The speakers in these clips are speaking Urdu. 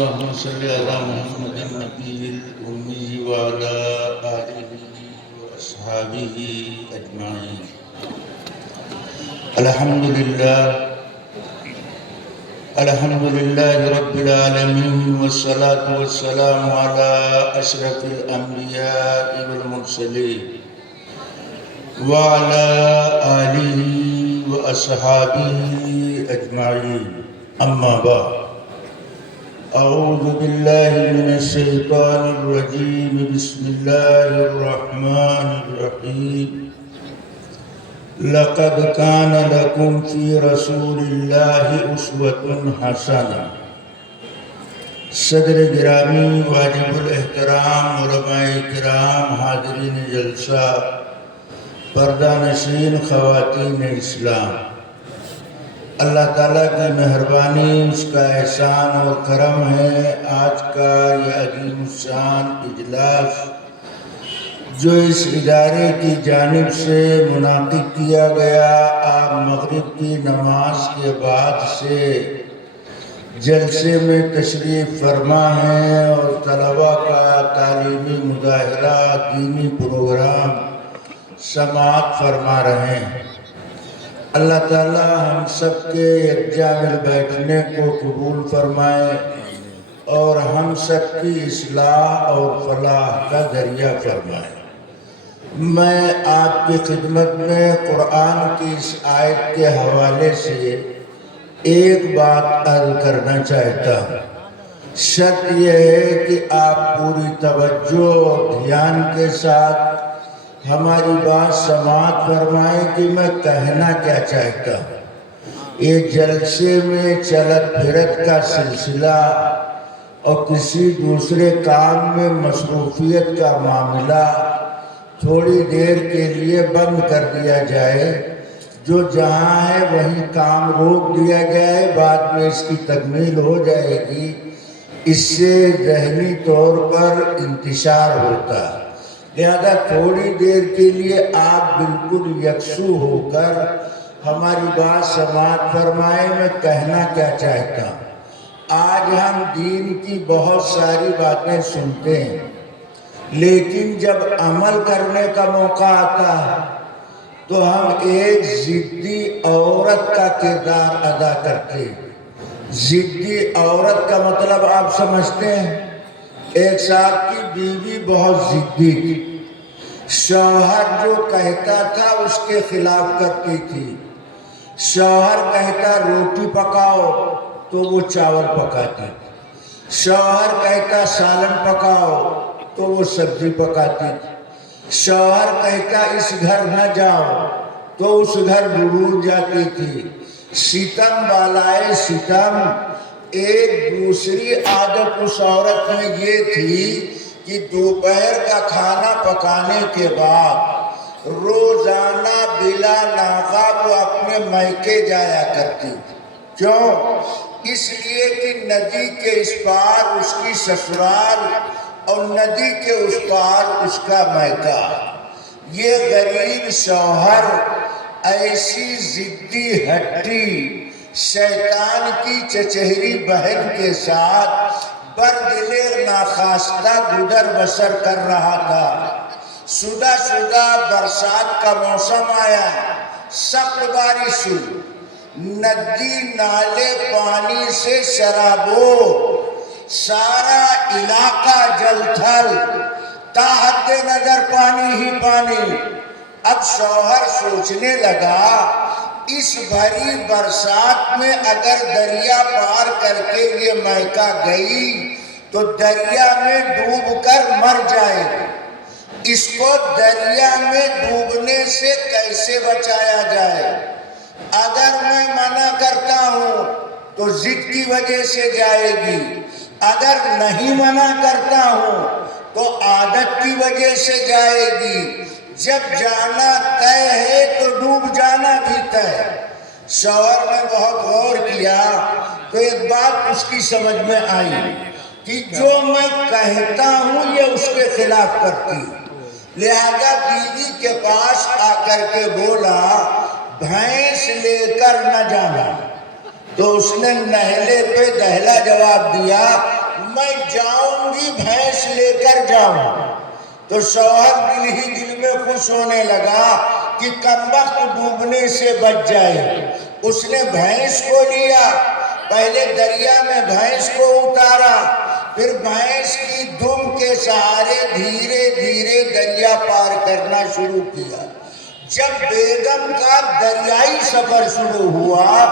اللهم صل على محمد النبي الأمي وعلى آله وأصحابه أجمعين. الحمد لله رب العالمين، والصلاة والسلام على أشرف الأنبياء والمرسلين وعلى آله وأصحابه أجمعين. أما بعد، أعوذ بالله من الشيطان الرجيم. بسم الله الرحمن الرحيم. لقد كان لكم في رسول الله أسوة حسنة. صدر گرامی، واجب الاحترام، علماء کرام، حاضرین جلسہ، پردہ نشین، خواتین اسلام، اللہ تعالیٰ کی مہربانی، اس کا احسان اور کرم ہے آج کا یہ عظیم الشان اجلاس جو اس ادارے کی جانب سے منعقد کیا گیا. آپ مغرب کی نماز کے بعد سے جلسے میں تشریف فرما ہیں اور طلباء کا تعلیمی مظاہرہ، دینی پروگرام سماعت فرما رہے ہیں. اللہ تعالی ہم سب کے یکجا مل بیٹھنے کو قبول فرمائے اور ہم سب کی اصلاح اور فلاح کا ذریعہ فرمائے. میں آپ کی خدمت میں قرآن کی اس آیت کے حوالے سے ایک بات عرض کرنا چاہتا ہوں. شرط یہ ہے کہ آپ پوری توجہ اور دھیان کے ساتھ ہماری بات سماعت فرمائیں کہ میں کہنا کیا چاہتا ہوں. یہ جلسے میں چلت پھرت کا سلسلہ اور کسی دوسرے کام میں مصروفیت کا معاملہ تھوڑی دیر کے لیے بند کر دیا جائے. جو جہاں ہے وہیں کام روک دیا جائے، بعد میں اس کی تکمیل ہو جائے گی. اس سے ذہنی طور پر انتشار ہوتا ہے. لہذا تھوڑی دیر کے لیے آپ بالکل یکسو ہو کر ہماری بات سماعت فرمائیں. میں کہنا کیا چاہتا ہوں، آج ہم دین کی بہت ساری باتیں سنتے ہیں، لیکن جب عمل کرنے کا موقع آتا ہے تو ہم ایک ضدی عورت کا کردار ادا کرتے ہیں. ضدی عورت کا مطلب آپ سمجھتے ہیں؟ ایک صاحب کی بیوی بہت ضدی تھی. شوہر جو کہتا تھا اس کے خلاف کرتی تھی. شوہر کہتا روٹی پکاؤ تو وہ چاول پکاتی تھی. شوہر کہتا سالن پکاؤ تو وہ سبزی پکاتی تھی. شوہر کہتا اس گھر نہ جاؤ تو اس گھر ضرور جاتی تھی. ستم بالائے ستم. ایک دوسری عادت اس عورت میں یہ تھی کہ دوپہر کا کھانا پکانے کے بعد روزانہ بلا ناغہ وہ اپنے میکے جایا کرتی. کیوں؟ اس لیے کہ ندی کے اس پار اس کی سسرال اور ندی کے اس پار اس کا میکہ. یہ غریب شوہر ایسی ضدی ہٹی شیطان کی چچہری بہن کے ساتھ بردل ناخواستہ گزر بسر کر رہا تھا. شدہ برسات کا موسم آیا، سخت بارش ہوئی، ندی نالے پانی سے شرابو، سارا علاقہ جل تھل، تا حد نظر پانی ہی پانی. اب شوہر سوچنے لگا اس بھری برسات میں اگر دریا پار کر کے یہ میکہ گئی تو دریا میں ڈوب کر مر جائے گی. اس کو دریا میں ڈوبنے سے کیسے بچایا جائے؟ اگر میں منع کرتا ہوں تو ضد کی وجہ سے جائے گی، اگر نہیں منع کرتا ہوں تو عادت کی وجہ سے جائے گی. جب جانا طے ہے تو ڈوب جانا بھی طے. شوہر نے بہت غور کیا تو ایک بات اس کی سمجھ میں آئی کہ جو میں کہتا ہوں یہ اس کے خلاف کرتی. لہذا بیوی کے پاس آ کر کے بولا بھینس لے کر نہ جانا. تو اس نے نہلے پہ دہلا جواب دیا میں جاؤں گی بھینس لے کر جاؤں۔ تو شوہر دل ہی دل میں خوش ہونے لگا کہ کمبخت ڈوبنے سے بچ جائے۔ اس نے بھینس کو لیا، پہلے دریا میں بھینس کو اتارا، پھر بھینس کی دم کے سہارے دھیرے دھیرے دریا پار کرنا شروع کیا۔ جب بیگم کا دریائی سفر شروع ہوا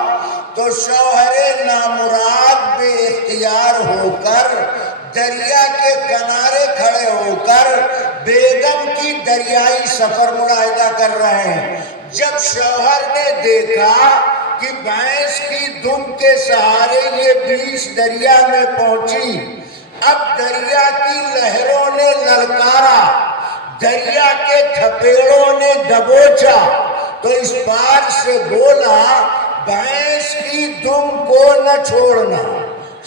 تو شوہر نامراد بے اختیار ہو کر دریا کے کنارے کھڑے ہو کر بیگم کی دریائی سفر مشاہدہ کر رہے ہیں۔ جب شوہر نے دیکھا کہ بھینس کی دم کے سہارے یہ بیچ دریا میں پہنچی، اب دریا کی لہروں نے للکارا، دریا کے تھپیڑوں نے دبوچا، تو اس بار سے بولا بھینس کی دم کو نہ چھوڑنا۔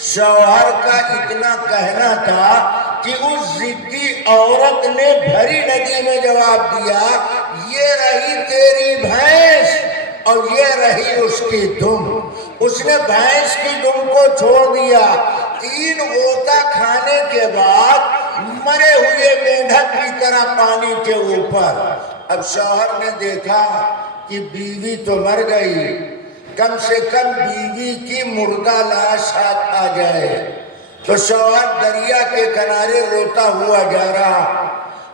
شوہر کا اتنا کہنا تھا کہ اس ضدی عورت نے بھری ندی میں جواب دیا، یہ رہی تیری بھینس اور یہ رہی اس کی دم۔ اس نے بھینس کی دم کو چھوڑ دیا۔ 3 غوطہ کھانے کے بعد مرے ہوئے مینڈک کی طرح پانی کے اوپر۔ اب شوہر نے دیکھا کہ بیوی تو مر گئی، کم سے کم بیوی کی مردہ لاش ہاتھ آ جائے۔ تو شوہر دریا کے کنارے روتا ہوا جا رہا۔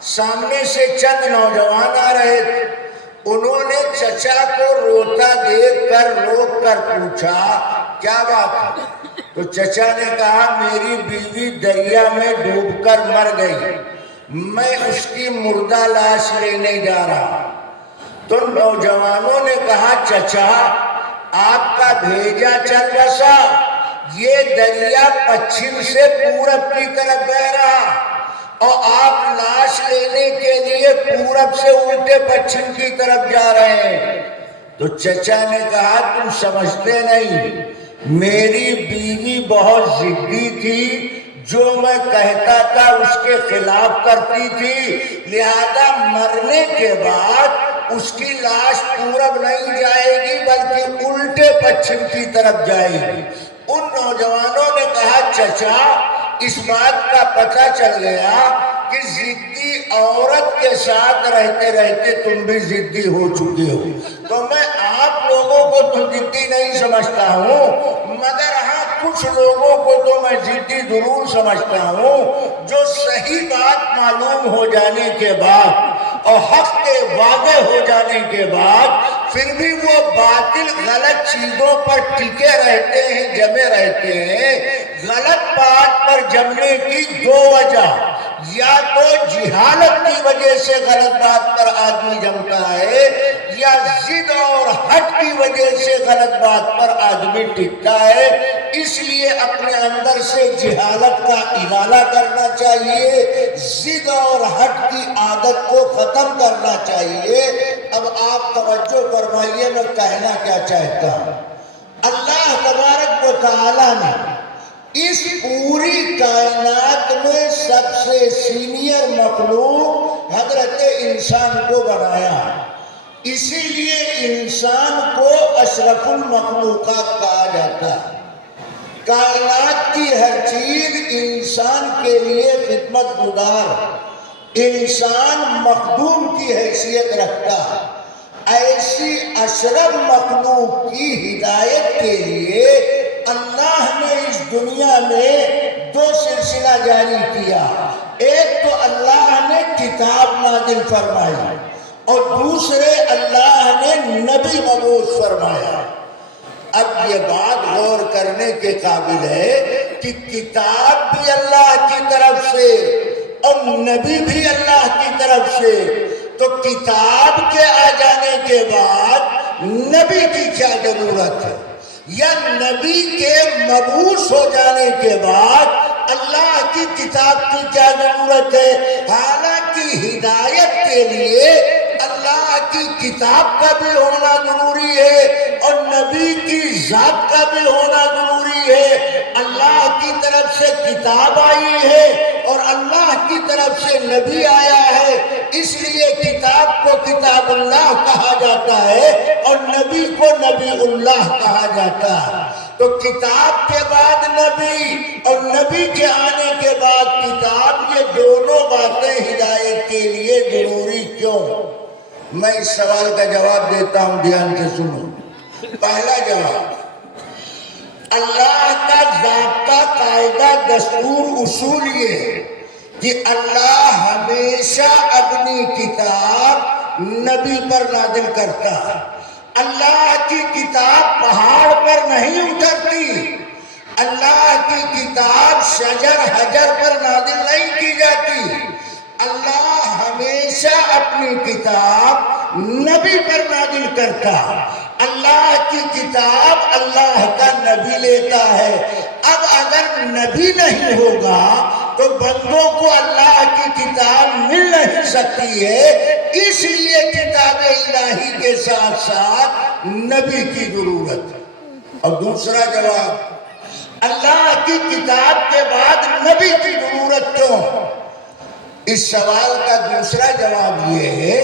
سامنے سے چند نوجوان آ رہے تھے، انہوں نے چچا کو روتا دیکھ کر روک کر پوچھا کیا بات ہے؟ تو چچا نے کہا میری بیوی دریا میں ڈوب کر مر گئی، میں اس کی مردہ لاش لینے جا رہا۔ تو نوجوانوں نے کہا چچا آپ کا بھیجا چل بسا، یہ دریا پچھم سے پورب کی طرف بہ رہا اور آپ لاش لینے کے لیے پورب سے الٹے پچھم کی طرف جا رہے ہیں۔ تو چچا نے کہا تم سمجھتے نہیں، میری بیوی بہت ضدی تھی، جو میں کہتا تھا اس کے خلاف کرتی تھی، لہذا مرنے کے بعد اس کی لاش پورب نہیں جائے گی بلکہ الٹے پچھم کی طرف جائے گی۔ ان نوجوانوں نے کہا چچا اس بات کا پتہ چل گیا کہ ضدی عورت کے ساتھ رہتے رہتے تم بھی ضدی ہو چکے ہو، تو میں آپ لوگوں کو تو ضدی نہیں سمجھتا ہوں، مگر ہاں کچھ لوگوں کو تو میں ضدی ضرور سمجھتا ہوں، جو صحیح بات معلوم ہو جانے کے بعد اور حق کے واضح ہو جانے کے بعد پھر بھی وہ باطل غلط چیزوں پر ٹکے رہتے ہیں، جمے رہتے ہیں۔ غلط بات پر جمنے کی 2 وجہ، یا تو جہالت کی وجہ سے غلط بات پر آدمی جمتا ہے، یا ضد اور ہٹ کی وجہ سے غلط بات پر آدمی ٹکتا ہے۔ اس لیے اپنے اندر سے جہالت کا ازالہ کرنا چاہیے، ضد اور ہٹ کی عادت کو ختم کرنا چاہیے۔ اب آپ توجہ فرمائیے میں کہنا کیا چاہتا ہوں۔ اللہ تبارک و تعالیٰ نے اس پوری کائنات میں سب سے سینئر مخلوق حضرت انسان کو بنایا، اسی لیے انسان کو اشرف المخلوقات کہا جاتا ہے۔ کائنات کی ہر چیز انسان کے لیے خدمت گزار، انسان مخدوم کی حیثیت رکھتا ہے۔ ایسی اشرف مخلوق کی ہدایت کے لیے اللہ نے اس دنیا میں 2 سلسلہ جاری کیا۔ ایک تو اللہ نے کتاب نازل فرمائی اور دوسرے اللہ نے نبی مبعوث فرمایا۔ اب یہ بات غور کرنے کے قابل ہے کہ کتاب بھی اللہ کی طرف سے اور نبی بھی اللہ کی طرف سے، تو کتاب کے آ جانے کے بعد نبی کی کیا ضرورت ہے، یا نبی کے مبعوث ہو جانے کے بعد اللہ کی کتاب کی کیا ضرورت ہے؟ حالانکہ ہدایت کے لیے اللہ کی کتاب کا بھی ہونا ضروری ہے اور نبی کی ذات کا بھی ہونا ضروری ہے۔ اللہ کی طرف سے کتاب آئی ہے اور اللہ کی طرف سے نبی آیا ہے، اس لیے کتاب کو کتاب اللہ کہا جاتا ہے اور نبی کو نبی اللہ کہا جاتا ہے۔ تو کتاب کے بعد نبی اور نبی کے آنے دونوں باتیں ہدایت کے لیے ضروری کیوں؟ میں اس سوال کا جواب دیتا ہوں، دھیان سے سنو۔ پہلا جواب، اللہ کا ضابطہ، قاعدہ، دستور، اصول یہ کہ اللہ ہمیشہ اپنی کتاب نبی پر نازل کرتا ہے۔ اللہ کی کتاب پہاڑ پر نہیں اترتی، اللہ کی کتاب شجر حجر پر نازل نہیں کی جاتی۔ اللہ ہمیشہ اپنی کتاب نبی پر نازل کرتا۔ اللہ کی کتاب اللہ کا نبی لیتا ہے۔ اب اگر نبی نہیں ہوگا تو بندوں کو اللہ کی کتاب مل نہیں سکتی ہے، اس لیے کتاب الہی کے ساتھ ساتھ نبی کی ضرورت ہے۔ اور دوسرا جواب، اللہ کی کتاب کے بعد نبی کی ضرورت کیوں؟ اس سوال کا دوسرا جواب یہ ہے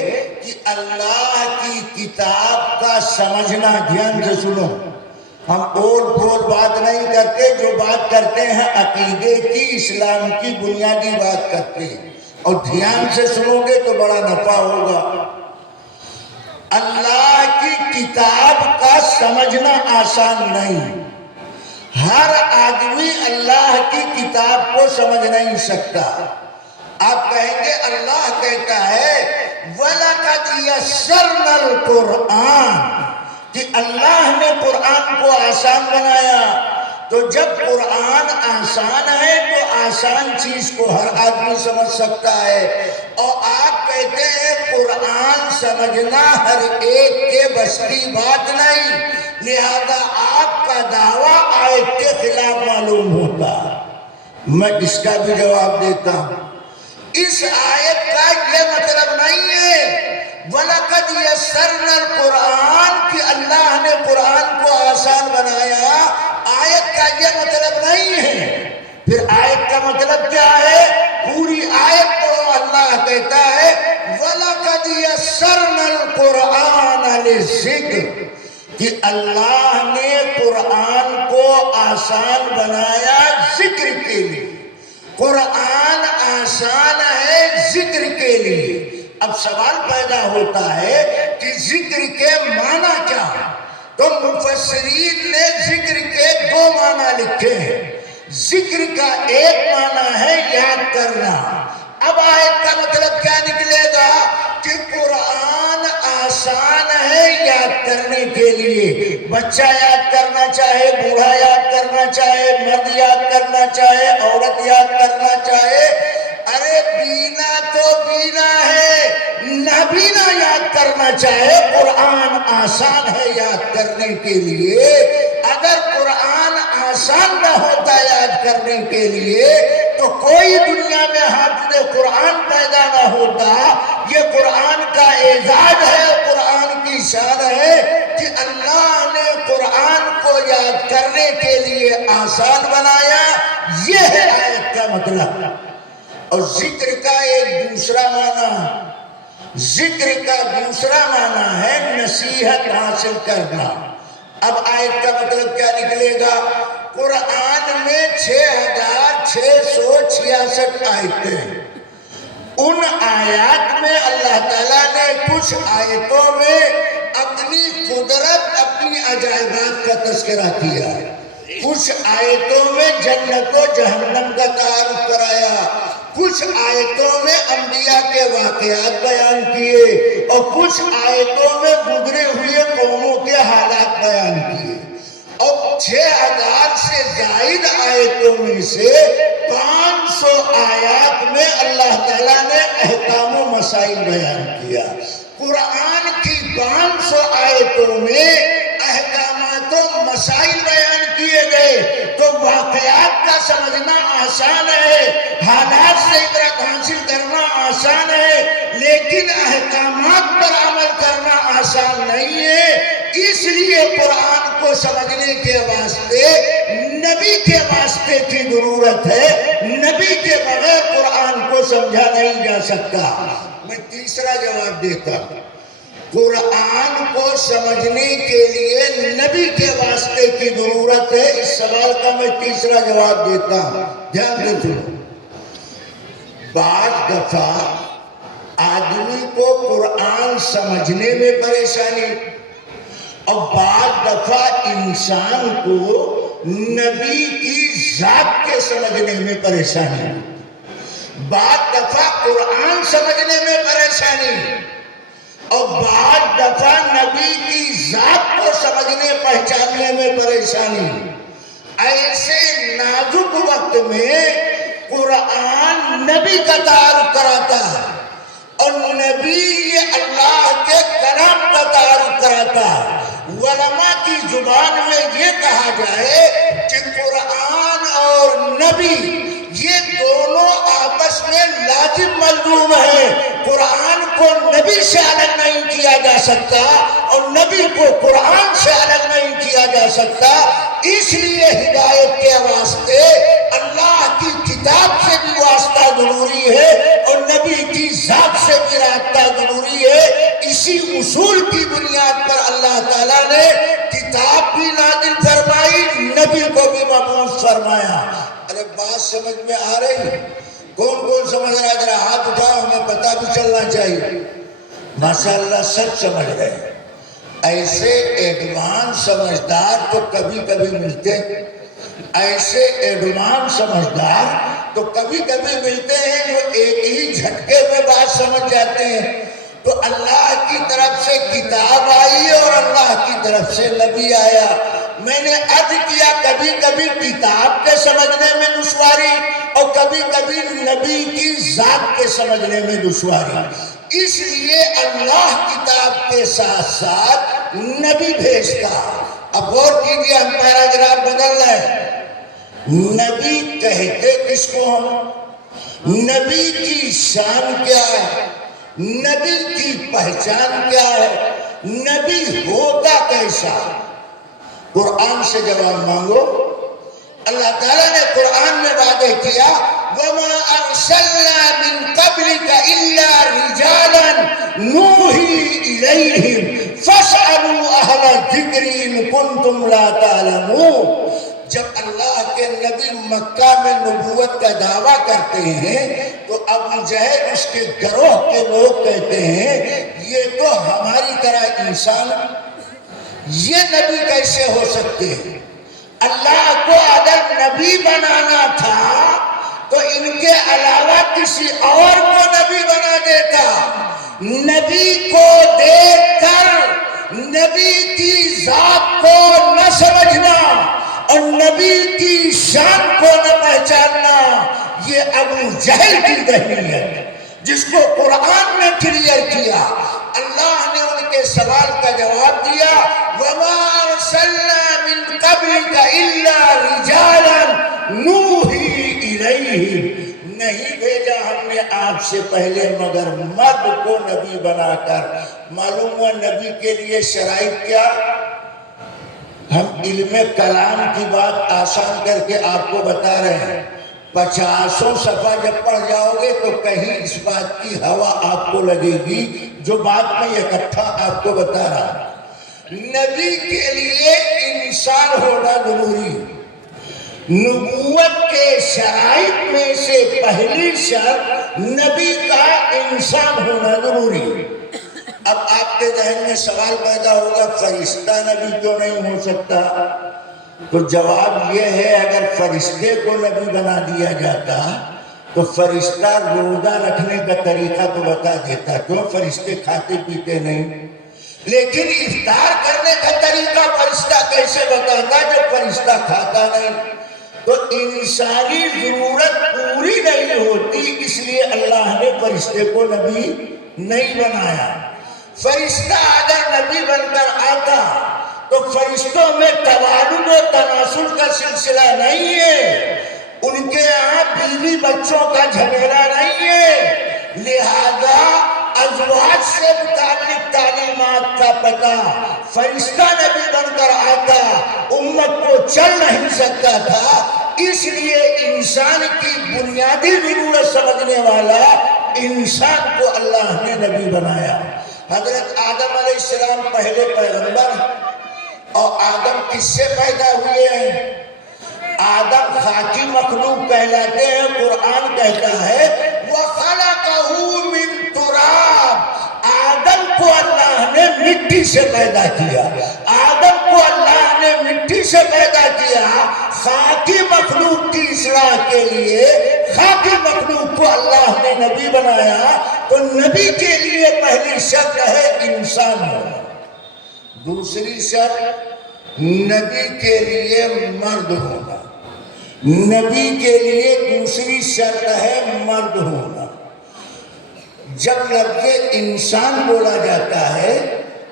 کہ اللہ کی کتاب کا سمجھنا، دھیان سے سنو، ہم اول پھول بات نہیں کرتے، جو بات کرتے ہیں عقیدے کی، اسلام کی بنیادی بات کرتے ہیں، اور دھیان سے سنو گے تو بڑا نفع ہوگا۔ اللہ کی کتاب کا سمجھنا آسان نہیں، ہر آدمی اللہ کی کتاب کو سمجھ نہیں سکتا۔ آپ کہیں گے اللہ کہتا ہے وَلَقَدْ يَسَّرْنَا الْقُرْآنَ، کہ اللہ نے قرآن کو آسان بنایا۔ تو جب قرآن آسان ہے تو آسان چیز کو ہر آدمی سمجھ سکتا ہے، اور آپ کہتے ہیں قرآن سمجھنا ہر ایک کے بس کی بات نہیں، لہذا آپ کا دعویٰ آیت کے خلاف معلوم ہوتا۔ میں اس کا بھی جواب دیتا ہوں، اس آیت کا یہ مطلب نہیں ہے وَلَقَدْ يَسَّرْنَا الْقُرْآنَ کہ اللہ نے قرآن کو آسان بنایا، آیت کا یہ مطلب نہیں ہے۔ پھر آیت کا مطلب کیا ہے؟ پوری آیت پڑھو، اللہ کہتا ہے وَلَقَدْ يَسَّرْنَا الْقُرْآنَ لِلذِّكْرِ کہ اللہ نے قرآن کو آسان بنایا ذکر کے لیے۔ قرآن آسان ہے ذکر کے لیے۔ اب سوال پیدا ہوتا ہے کہ ذکر کے معنی کیا؟ تو مفسرین نے ذکر کے دو معنی لکھے ہیں۔ ذکر کا ایک معنی ہے یاد کرنا۔ اب آیت کا مطلب کیا نکلے گا کہ قرآن آسان ہے یاد کرنے کے لیے، بچہ یاد کرنا چاہے، بوڑھا یاد کرنا چاہے، مرد یاد کرنا چاہے، عورت یاد کرنا چاہے، ارے بینا تو بینا ہے، نابینا یاد کرنا چاہے، قرآن آسان ہے یاد کرنے کے لیے۔ اگر قرآن آسان نہ ہوتا یاد کرنے کے لیے تو کوئی دنیا میں حافظ قرآن پیدا نہ ہوتا۔ یہ قرآن کا اعزاز ہے، قرآن کی شان ہے کہ اللہ نے قرآن کو یاد کرنے کے لیے آسان بنایا۔ یہ ہے آیت کا مطلب۔ اور ذکر کا ایک دوسرا معنی، ذکر کا دوسرا معنی ہے نصیحت حاصل کرنا۔ اب آیت کا مطلب کیا نکلے گا؟ قرآن میں 6666 آیتیں ہیں، ان آیات میں اللہ تعالیٰ نے کچھ آیتوں میں اپنی قدرت، اپنی عجائبات کا تذکرہ کیا، کچھ آیتوں میں جنت و جہنم کا تعارف کرایا، کچھ آیتوں میں انبیاء کے واقعات بیان کیے، اور کچھ آیتوں میں گزرے ہوئے قوموں کے حالات بیان کیے۔ اور 6000 سے زائد آیتوں میں سے 500 آیات میں اللہ تعالیٰ نے احکام و مسائل بیان کیا۔ قرآن کی 500 آیتوں میں احکامات و مسائل بیان کیے گئے، تو واقعات کا سمجھنا آسان ہے، حالات سے عبرت حاصل کرنا آسان ہے، لیکن احکامات پر عمل کرنا آسان نہیں ہے۔ اس لیے قرآن کو سمجھنے کے واسطے نبی کے واسطے کی ضرورت ہے، نبی کے بغیر قرآن کو سمجھا نہیں جا سکتا۔ میں تیسرا جواب دیتا ہوں، قرآن کو سمجھنے کے لیے نبی کے واسطے کی ضرورت ہے۔ اس سوال کا میں تیسرا جواب دیتا ہوں، دھیان دے سنو۔ بعض دفعہ آدمی کو قرآن سمجھنے میں پریشانی، اور بعض دفعہ انسان کو نبی کی ذات کے سمجھنے میں پریشانی، بعض دفعہ قرآن سمجھنے میں پریشانی، اور بعض دفعہ نبی کی ذات کو سمجھنے پہچاننے میں پریشانی۔ ایسے نازک وقت میں قرآن نبی کا تعارف کراتا ہے، اور نبی یہ اللہ کے کلام کا تعارف کراتا ہے۔ علماء کی زبان میں یہ کہا جائے کہ قرآن اور نبی یہ دونوں آپس میں لازم ملزوم ہیں۔ قرآن کو نبی سے الگ نہیں کیا جا سکتا، اور نبی کو قرآن سے الگ نہیں کیا جا سکتا۔ اس لیے ہدایت کے واسطے اللہ کی کتاب سے بھی واسطہ ضروری ہے، اور نبی کی ذات سے بھی رابطہ ضروری ہے۔ اسی اصول کی بنیاد پر اللہ تعالیٰ نے کتاب بھی نازل فرمائی، نبی کو بھی مبعوث فرمایا۔ ارے بات سمجھ میں آ رہی؟ کون کون سمجھ رہا ہے؟ ذرا ہاتھ اٹھاؤ، ہمیں پتہ بھی چلنا چاہیے۔ ماشاءاللہ سب سمجھ رہے ہیں۔ ایسے ایڈوانس سمجھدار تو کبھی کبھی ملتے، ایسے ایڈوانس سمجھدار تو کبھی کبھی ملتے ہیں جو ایک ہی جھٹکے میں بات سمجھ جاتے ہیں۔ تو اللہ کی طرف سے کتاب آئی اور اللہ کی طرف سے نبی آیا۔ میں نے عرض کیا کبھی کبھی کتاب کے سمجھنے میں دشواری، اور کبھی کبھی نبی کی ذات کے سمجھنے میں دشواری۔ اس لیے اللہ کتاب کے ساتھ ساتھ نبی بھیجتا۔ اب غور کیجیے، ہم پیراگراف بدل رہے ہیں۔ نبی کہتے کس کو ہم؟ نبی کی شان کیا ہے؟ نبی کی پہچان کیا ہے؟ نبی ہوتا کیسا؟ قرآن سے جواب مانگو۔ اللہ تعالیٰ نے قرآن میں وعدہ کیا وَمَا أَرْسَلْنَا مِن قَبْلِكَ إِلَّا رِجَالًا نُوحِي إِلَيْهِمْ فَاسْأَلُوا أَهْلَ الذِّكْرِ إِن كُنتُمْ لَا تَعْلَمُونَ۔ جب اللہ کے نبی مکہ میں نبوت کا دعویٰ کرتے ہیں تو ابو جہل اس کے گروہ کے لوگ کہتے ہیں یہ تو ہماری طرح انسان، یہ نبی کیسے ہو سکتے ہیں؟ اللہ کو اگر نبی بنانا تھا تو ان کے علاوہ کسی اور کو نبی بنا دیتا۔ نبی کو دیکھ کر نبی کی ذات کو نہ سمجھنا اور نبی کی شان کو نہ پہچاننا، یہ ابو جہل کی دہلی ہے جس کو قرآن نے کلیئر کیا۔ اللہ نے ان کے سوال کا جواب دیا وَمَا أَرْسَلْنَا مِن قَبْلِكَ إِلَّا رِجَالًا نُوحِي إِلَيْهِمْ، نہیں بھیجا ہم نے آپ سے پہلے مگر مرد کو نبی بنا کر۔ معلوم ہوا نبی کے لیے شرائط کیا؟ ہم علم کلام کی بات آسان کر کے آپ کو بتا رہے ہیں، 50 صفحہ جب پڑھ جاؤ گے تو کہیں اس بات کی ہوا آپ کو لگے گی جو بات میں اکٹھا آپ کو بتا رہا ہوں۔ نبی کے لیے انسان ہونا ضروری، نبوت کے شرائط میں سے پہلی شرط نبی کا انسان ہونا ضروری۔ اب آپ کے ذہن میں سوال پیدا ہوگا فرشتہ نبی کیوں نہیں ہو سکتا؟ تو جواب یہ ہے اگر فرشتے کو نبی بنا دیا جاتا تو فرشتہ روزہ رکھنے کا طریقہ تو بتا دیتا، کیوں فرشتے کھاتے پیتے نہیں؟ لیکن افطار کرنے کا طریقہ فرشتہ کیسے بتاتا جب فرشتہ کھاتا نہیں؟ تو انسانی ضرورت پوری نہیں ہوتی، اس لیے اللہ نے فرشتے کو نبی نہیں بنایا۔ فرشتہ اگر نبی بن کر آتا تو فرشتوں میں توالد و تناسل کا سلسلہ نہیں ہے، ان کے یہاں بیوی بچوں کا جھگڑا نہیں ہے، لہذا ازواج سے متعلق تعلیمات کا پتہ فرشتہ نبی بن کر آتا امت کو چل نہیں سکتا تھا۔ اس لیے انسان کی بنیادی ضرورت سمجھنے والا انسان کو اللہ نے نبی بنایا۔ حضرت آدم علیہ السلام پہلے پیغمبر ہیں، اور آدم کس سے پیدا ہوئے ہیں؟ آدم خاکی مخلوق کہلاتے ہیں۔ قرآن کہتا ہے مٹی سے پیدا کیا، آدم کو اللہ نے مٹی سے پیدا کیا، خاکی مخلوق کی اصلاح کے لیے خاکی مخلوق کو اللہ نے نبی بنایا، تو نبی کے لیے پہلی شرط ہے انسان ہونا، دوسری شرط نبی کے لیے مرد ہونا، نبی کے لیے دوسری شرط ہے مرد ہونا۔ جب لفظ انسان بولا جاتا ہے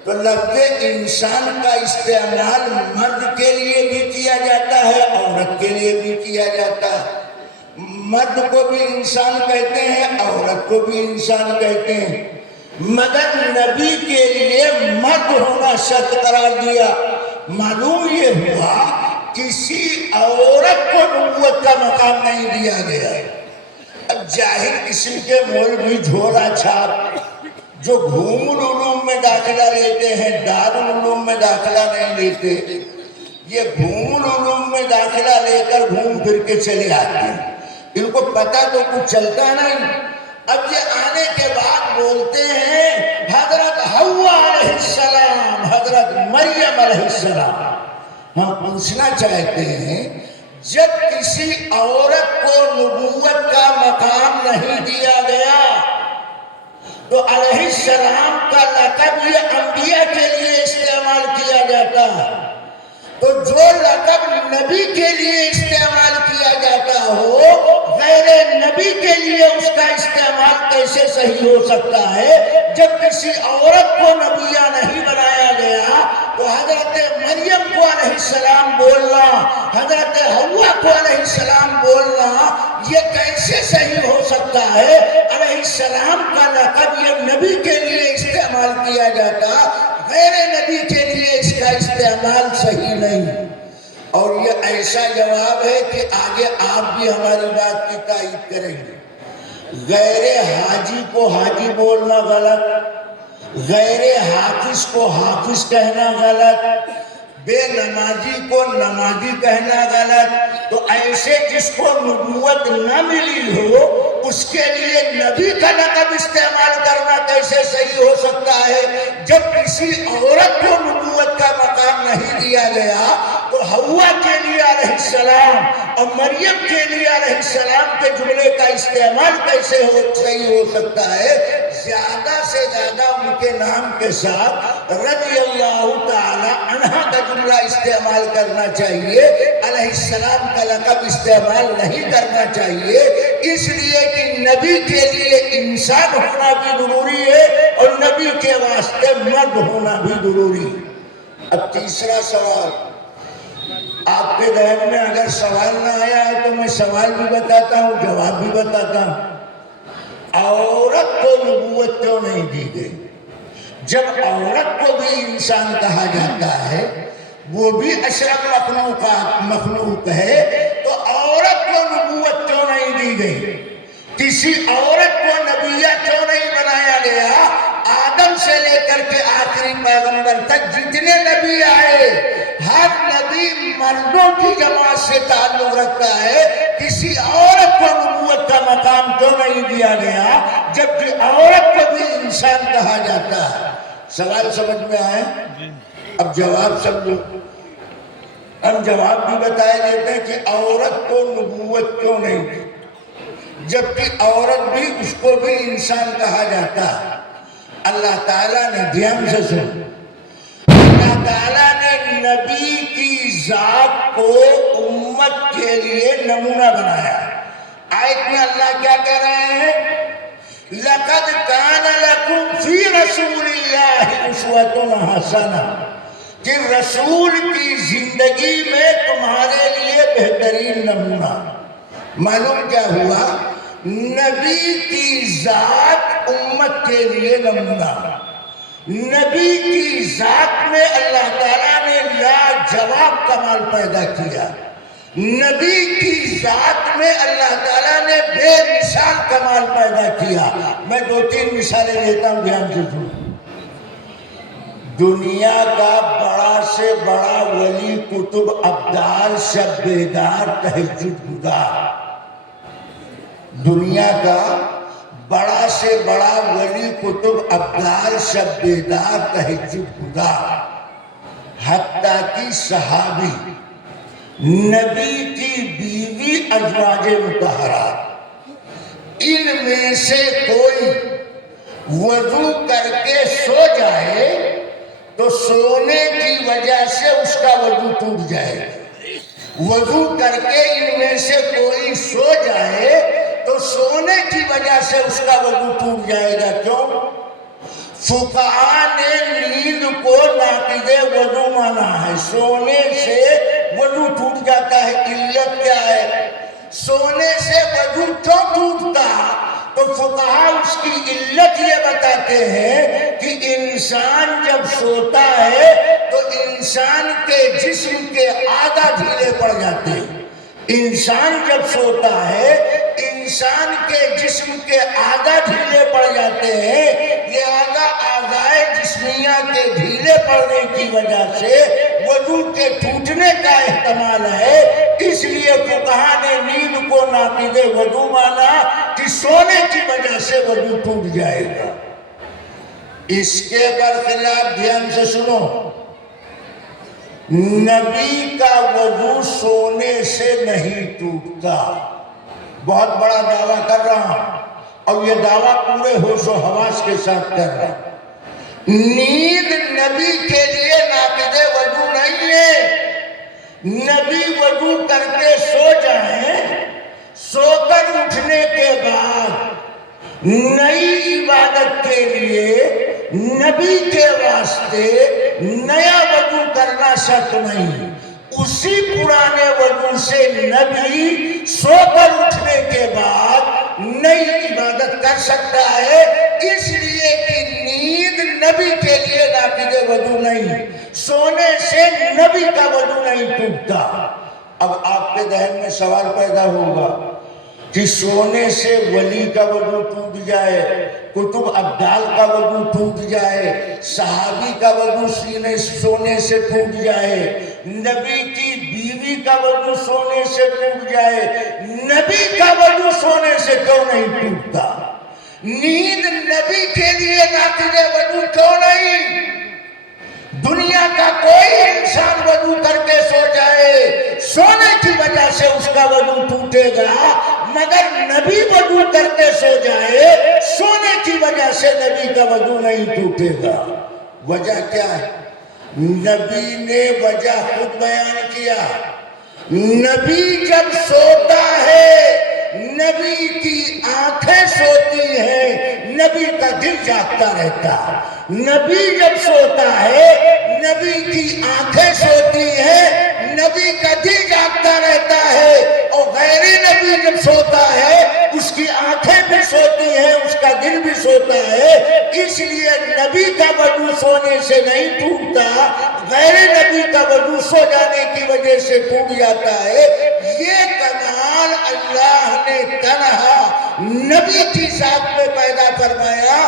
تو لفظ انسان کا استعمال مرد کے لیے بھی کیا جاتا ہے، عورت کے لیے بھی کیا جاتا ہے۔ مرد کو بھی انسان کہتے ہیں، عورت کو بھی انسان کہتے ہیں، مگر نبی کے لیے مرد ہونا شرط قرار دیا۔ معلوم یہ ہوا کسی عورت کو نبوت کا مقام نہیں دیا گیا۔ اب جاہل قسم کے مولوی جھولا چھاپ جو گھوم العلوم میں داخلہ لیتے ہیں، دارالعلوم میں داخلہ نہیں لیتے، یہ گھوم العلوم میں داخلہ لے کر گھوم پھر کے چلے آتے ہیں، ان کو پتہ تو کچھ چلتا نہیں۔ اب یہ آنے کے بعد بولتے ہیں حضرت حوا علیہ السلام، حضرت مریم علیہ السلام۔ ہم پوچھنا چاہتے ہیں جب کسی عورت کو نبوت کا مقام نہیں دیا گیا تو علیہ السلام کا لقب یہ انبیاء کے لیے استعمال کیا جاتا ہے، تو جو لقب نبی کے لیے استعمال کیا جاتا ہو غیر نبی کے لیے اس کا استعمال کیسے صحیح ہو سکتا ہے؟ جب کسی عورت کو نبیہ نہیں بنایا گیا تو حضرت مریم کو علیہ السلام بولنا، حضرت حوا کو علیہ السلام بولنا، یہ کیسے صحیح ہو سکتا ہے؟ علیہ السلام کا لقب یہ نبی کے لیے استعمال کیا جاتا، غیر نبی کے لیے اس کا استعمال صحیح نہیں۔ اور یہ ایسا جواب ہے کہ آگے آپ بھی ہماری بات کی تائید کریں گے۔ غیر حاجی کو حاجی بولنا غلط، غیر حافظ کو حافظ کہنا غلط، بے نمازی کو نمازی کہنا غلط۔ تو ایسے جس کو نبوت نہ ملی ہو اس کے لیے نبی کا لقب استعمال کرنا کیسے صحیح ہو سکتا ہے؟ جب کسی عورت کو نبوت کا مقام نہیں دیا گیا تو حوا کے لیے علیہ السلام اور مریم کے لیے علیہ السلام کے جملے کا استعمال کیسے صحیح ہو سکتا ہے؟ زیادہ سے زیادہ ان کے نام کے ساتھ رضی اللہ تعالی عنہ کا جملہ استعمال کرنا چاہیے، علیہ السلام کا لقب استعمال نہیں کرنا چاہیے، اس لیے کہ نبی کے لیے انسان ہونا بھی ضروری ہے اور نبی کے واسطے مرد ہونا بھی ضروری ہے۔ اب تیسرا سوال، آپ کے ذہن میں اگر سوال نہ آیا ہے تو میں سوال بھی بتاتا ہوں، جواب بھی بتاتا ہوں۔ عورت کو نبوت کیوں نہیں دی گئی؟ جب عورت کو بھی انسان کہا جاتا ہے، وہ بھی اشرف مخلوق ہے، تو عورت کو نبوت کیوں نہیں دی گئی؟ کسی عورت کو نبیہ کیوں نہیں بنایا گیا؟ آدم سے لے کر کے آخری پیغمبر تک جتنے نبی آئے، ہر نبی مردوں کی جماعت سے تعلق رکھتا ہے، کسی عورت کو نبوت کا مقام کیوں نہیں دیا گیا جبکہ عورت کو بھی انسان کہا جاتا ہے؟ سوال سمجھ میں آئے؟ اب جواب سمجھو۔ ہم جواب بھی بتائے دیتے ہیں کہ عورت کو نبوت کیوں نہیں دی جبکہ عورت بھی اس کو بھی انسان کہا جاتا ہے۔ اللہ تعالیٰ نے دھیان سے سن، اللہ تعالیٰ نے نبی کی ذات کو امت کے لیے نمونہ بنایا۔ آیت میں اللہ کیا کہہ رہے ہیں؟ لَقَدْ كَانَ لَكُمْ فِي رَسُولِ اللَّهِ أُسْوَةٌ حَسَنَةٌ، کہ رسول کی زندگی میں تمہارے لیے بہترین نمونہ۔ معلوم کیا ہوا؟ نبی کی ذات امت کے لیے نمونہ۔ نبی کی ذات میں اللہ تعالیٰ نے لاجواب کمال پیدا کیا، نبی کی ذات میں اللہ تعالیٰ نے بے مثال کمال پیدا کیا۔ میں 2-3 مثالیں دیتا ہوں، دھیان سے سنو۔ دنیا کا بڑا سے بڑا ولی، کتب، ابدال، شب بیدار، تہجد گزار، دنیا کا بڑا سے بڑا ولی کتب ابدال شب بیدار تہجد گزار حتیٰ کی صحابی نبی کی بیوی ازواج مطہرات، ان میں سے کوئی وضو کر کے سو جائے تو سونے کی وجہ سے اس کا وضو ٹوٹ جائے. وضو کر کے ان میں سے کوئی سو جائے تو سونے کی وجہ سے اس کا وضو ٹوٹ جائے گا. کیوں؟ فقہاء نے نیند کو ناقض وضو مانا ہے. سونے سے وضو ٹوٹ جاتا ہے. علت کیا ہے؟ سونے سے وضو کیوں ٹوٹتا؟ تو فقہاء اس کی علت یہ بتاتے ہیں کہ انسان جب سوتا ہے تو انسان کے جسم کے اعضاء ڈھیلے پڑ جاتے ہیں. انسان جب سوتا ہے انسان کے جسم کے اعضاء ڈھیلے پڑ جاتے ہیں. لہذا اعضائے جسمیہ کے ڈھیلے پڑنے کی وجہ سے وضو کے ٹوٹنے کا احتمال ہے. اس لیے فقہاء نے نیند کو ناقض وضو مانا کہ سونے کی وجہ سے وضو ٹوٹ جائے گا. اس کے برخلاف دھیان سے سنو، نبی کا وضو سونے سے نہیں ٹوٹتا. بہت بڑا دعویٰ کر رہا ہوں اور یہ دعویٰ پورے ہوش و حواس کے ساتھ کر رہا ہوں. نیند نبی کے لیے ناقض وضو نہیں ہے. نبی وضو کر کے سو جائیں، سو کر اٹھنے کے بعد نئی عبادت کے لیے نبی کے واسطے نیا وضو کرنا شرط نہیں. اسی پرانے وضو سے نبی سو کر اٹھنے کے بعد نئی عبادت کر سکتا ہے. اس لیے کہ نیند نبی کے لیے ناقض وضو نہیں. سونے سے نبی کا وضو نہیں ٹوٹتا. اب آپ کے ذہن میں سوال پیدا ہوگا کہ سونے سے ولی کا وضو ٹوٹ جائے، کتب ابدال کا وضو ٹوٹ جائے، صحابی کا وضو سونے سے ٹوٹ جائے، نبی کی بیوی کا وضو سونے سے ٹوٹ جائے، نبی کا وضو سونے سے کیوں نہیں ٹوٹتا؟ نیند نبی کے لیے ناقض وضو کیوں نہیں؟ دنیا کا کوئی انسان وضو کر کے سو جائے، سونے کی وجہ سے اس کا وضو ٹوٹے گا، مگر نبی وضو کر کے سو جائے، سونے کی وجہ سے نبی کا وضو نہیں ٹوٹے گا. وجہ کیا ہے؟ نبی نے وجہ خود بیان کیا. نبی جب سوتا ہے نبی کی آنکھیں سوتی ہیں، نبی کا دل جاگتا رہتا. نبی جب سوتا ہے نبی کی آنکھیں سوتی ہیں، نبی کا دل جاگتا رہتا ہے. اور غیر نبی جب سوتا ہے اس کی آنکھیں بھی سوتی ہیں، اس کا دل بھی سوتا ہے. اس لیے نبی کا وضو سونے سے نہیں ٹوٹتا، غیر نبی کا وضو سو جانے کی وجہ سے ٹوٹ جاتا ہے. یہ کمال اللہ نے تنہا نبی کی ذات میں پیدا فرمایا.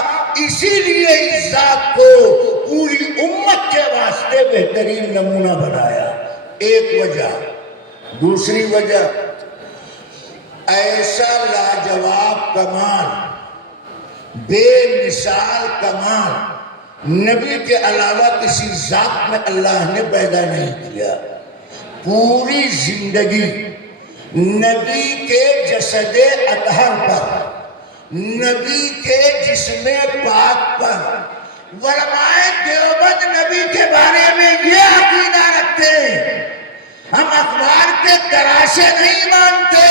اسی لیے اس ذات کو پوری امت کے واسطے بہترین نمونہ بنایا. ایک وجہ. دوسری وجہ، ایسا لاجواب کمال، بے مثال کمال نبی کے علاوہ کسی ذات میں اللہ نے پیدا نہیں کیا. پوری زندگی نبی کے جسد اطہر پر، نبی کے جسم پاک پر. علماء دیوبند نبی کے بارے میں یہ عقیدہ رکھتے ہیں. ہم اخبار کے تراشے نہیں مانتے،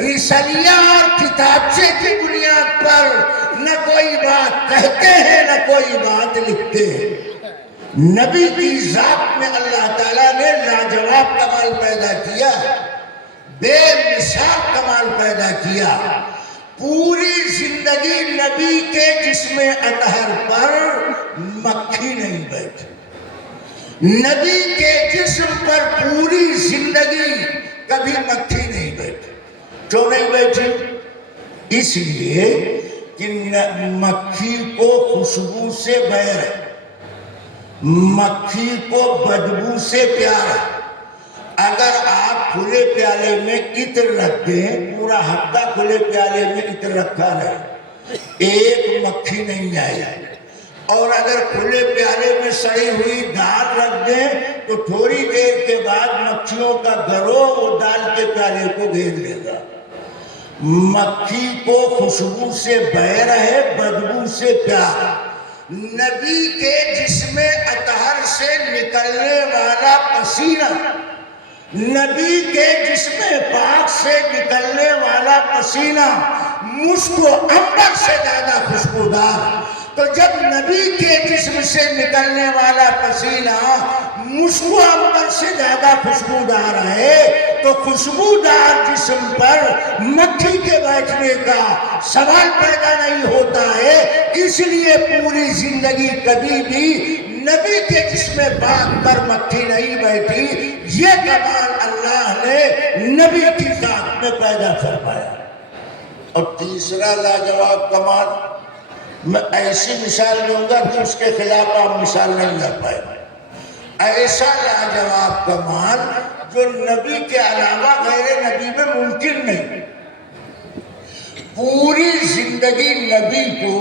رسالیہ اور کتابچے کی بنیاد پر نہ کوئی بات کہتے ہیں نہ کوئی بات لکھتے ہیں. نبی کی ذات میں اللہ تعالیٰ نے لاجواب کمال پیدا کیا، بے مثال کمال پیدا کیا. پوری زندگی نبی کے جسم اطہر پر مکھی نہیں بیٹھی. نبی کے جسم پر پوری زندگی کبھی مکھی نہیں بیٹھی. کیوں نہیں بیٹھی؟ اس لیے کہ مکھی کو خوشبو سے بیر ہے، مکھی کو بدبو سے پیار ہے. اگر آپ کھلے پیالے میں عطر رکھ دیں، پورا ہفتہ کھلے پیالے میں عطر رکھا رہے، ایک مکھی نہیں آئی، اور اگر کھلے پیالے میں سڑی ہوئی دال رکھ دیں تو تھوڑی دیر کے بعد مکھیوں کا گروہ وہ دال کے پیالے کو گھیر لے گا۔ مکھی کو خوشبو سے بیر ہے، بدبو سے پیار۔ نبی کے جسم اطہر سے نکلنے والا پسینہ، نبی کے جسم پاک سے نکلنے والا پسینہ مشک و عنبر سے زیادہ خوشبودار۔ تو جب نبی کے جسم سے نکلنے والا پسینہ مشک و عنبر سے زیادہ خوشبودار ہے تو خوشبودار جسم پر مکھی کے بیٹھنے کا سوال پیدا نہیں ہوتا ہے۔ اس لیے پوری زندگی کبھی بھی نبی کے جسم پاک پر مکھی نہیں بیٹھی۔ یہ کمال اللہ نے نبی کی ذات میں پیدا فرمایا۔ اور تیسرا لاجواب کمال، میں ایسی مثال دوں گا کہ اس کے خلاف آپ مثال نہیں لا پائے۔ ایسا لاجواب کمال جو نبی کے علاوہ غیر نبی میں ممکن نہیں۔ پوری زندگی نبی کو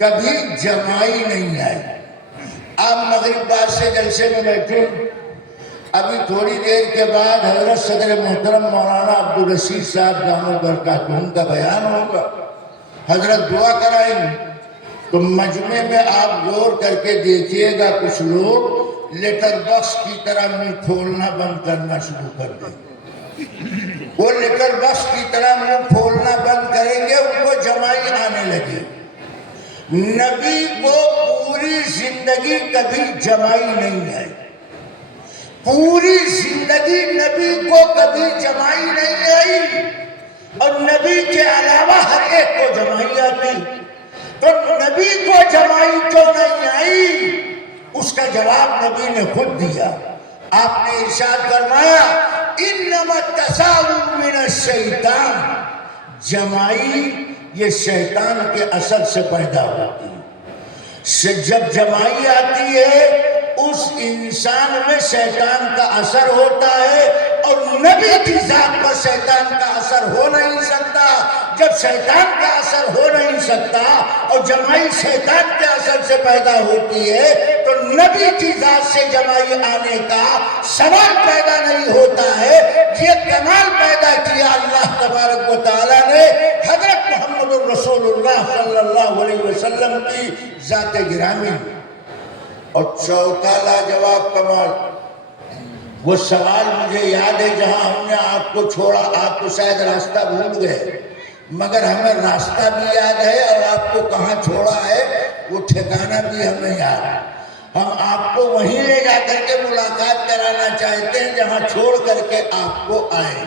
کبھی جمائی نہیں آئی۔ آپ مغرب بعد سے جلسے میں بیٹھے، ابھی تھوڑی دیر کے بعد حضرت صدر محترم مولانا عبدالرشید صاحب دامت برکاتہم کا بیان ہوگا، حضرت دعا کرائیں گے۔ تو مجمع میں آپ غور کر کے دیکھیے گا کچھ لوگ لیٹر باکس کی طرح منہ کھولنا بند کرنا شروع کر دیں گے۔ وہ لیٹر باکس کی طرح منہ کھولنا بند کریں گے، ان کو جمائی آنے لگے۔ نبی کو پوری زندگی کبھی جمائی نہیں آئی، پوری زندگی نبی کو کبھی جمائی نہیں آئی، اور نبی کے علاوہ ہر ایک کو جمائی آتی۔ تو نبی کو جمائی کیوں نہیں آئی؟ اس کا جواب نبی نے خود دیا۔ آپ نے ارشاد فرمایا انما التساؤل من الشیطان، جمائی یہ شیطان کے اثر سے پیدا ہوتی ہے۔ جب جمائی آتی ہے اس انسان میں شیطان کا اثر ہوتا ہے، اور نبی کی ذات پر شیطان کا اثر ہو نہیں سکتا۔ جب شیطان کا اثر ہو نہیں سکتا اور جمائی شیطان کے اثر سے پیدا ہوتی ہے تو نبی کی ذات سے جمائی آنے کا سوال پیدا نہیں ہوتا ہے۔ یہ کمال پیدا کیا اللہ تبارک و تعالیٰ نے حضرت محمد الرسول اللہ صلی اللہ علیہ وسلم کی ذات گرامی۔ اور چوتھا لاجواب کمال، وہ سوال مجھے یاد ہے جہاں ہم نے آپ کو چھوڑا، آپ تو شاید راستہ بھول گئے، مگر ہمیں راستہ بھی یاد ہے اور آپ کو کہاں چھوڑا ہے وہ ٹھکانہ بھی ہمیں یاد ہے۔ ہم آپ کو وہیں لے جا کر کے ملاقات کرانا چاہتے ہیں جہاں چھوڑ کر کے آپ کو آئے،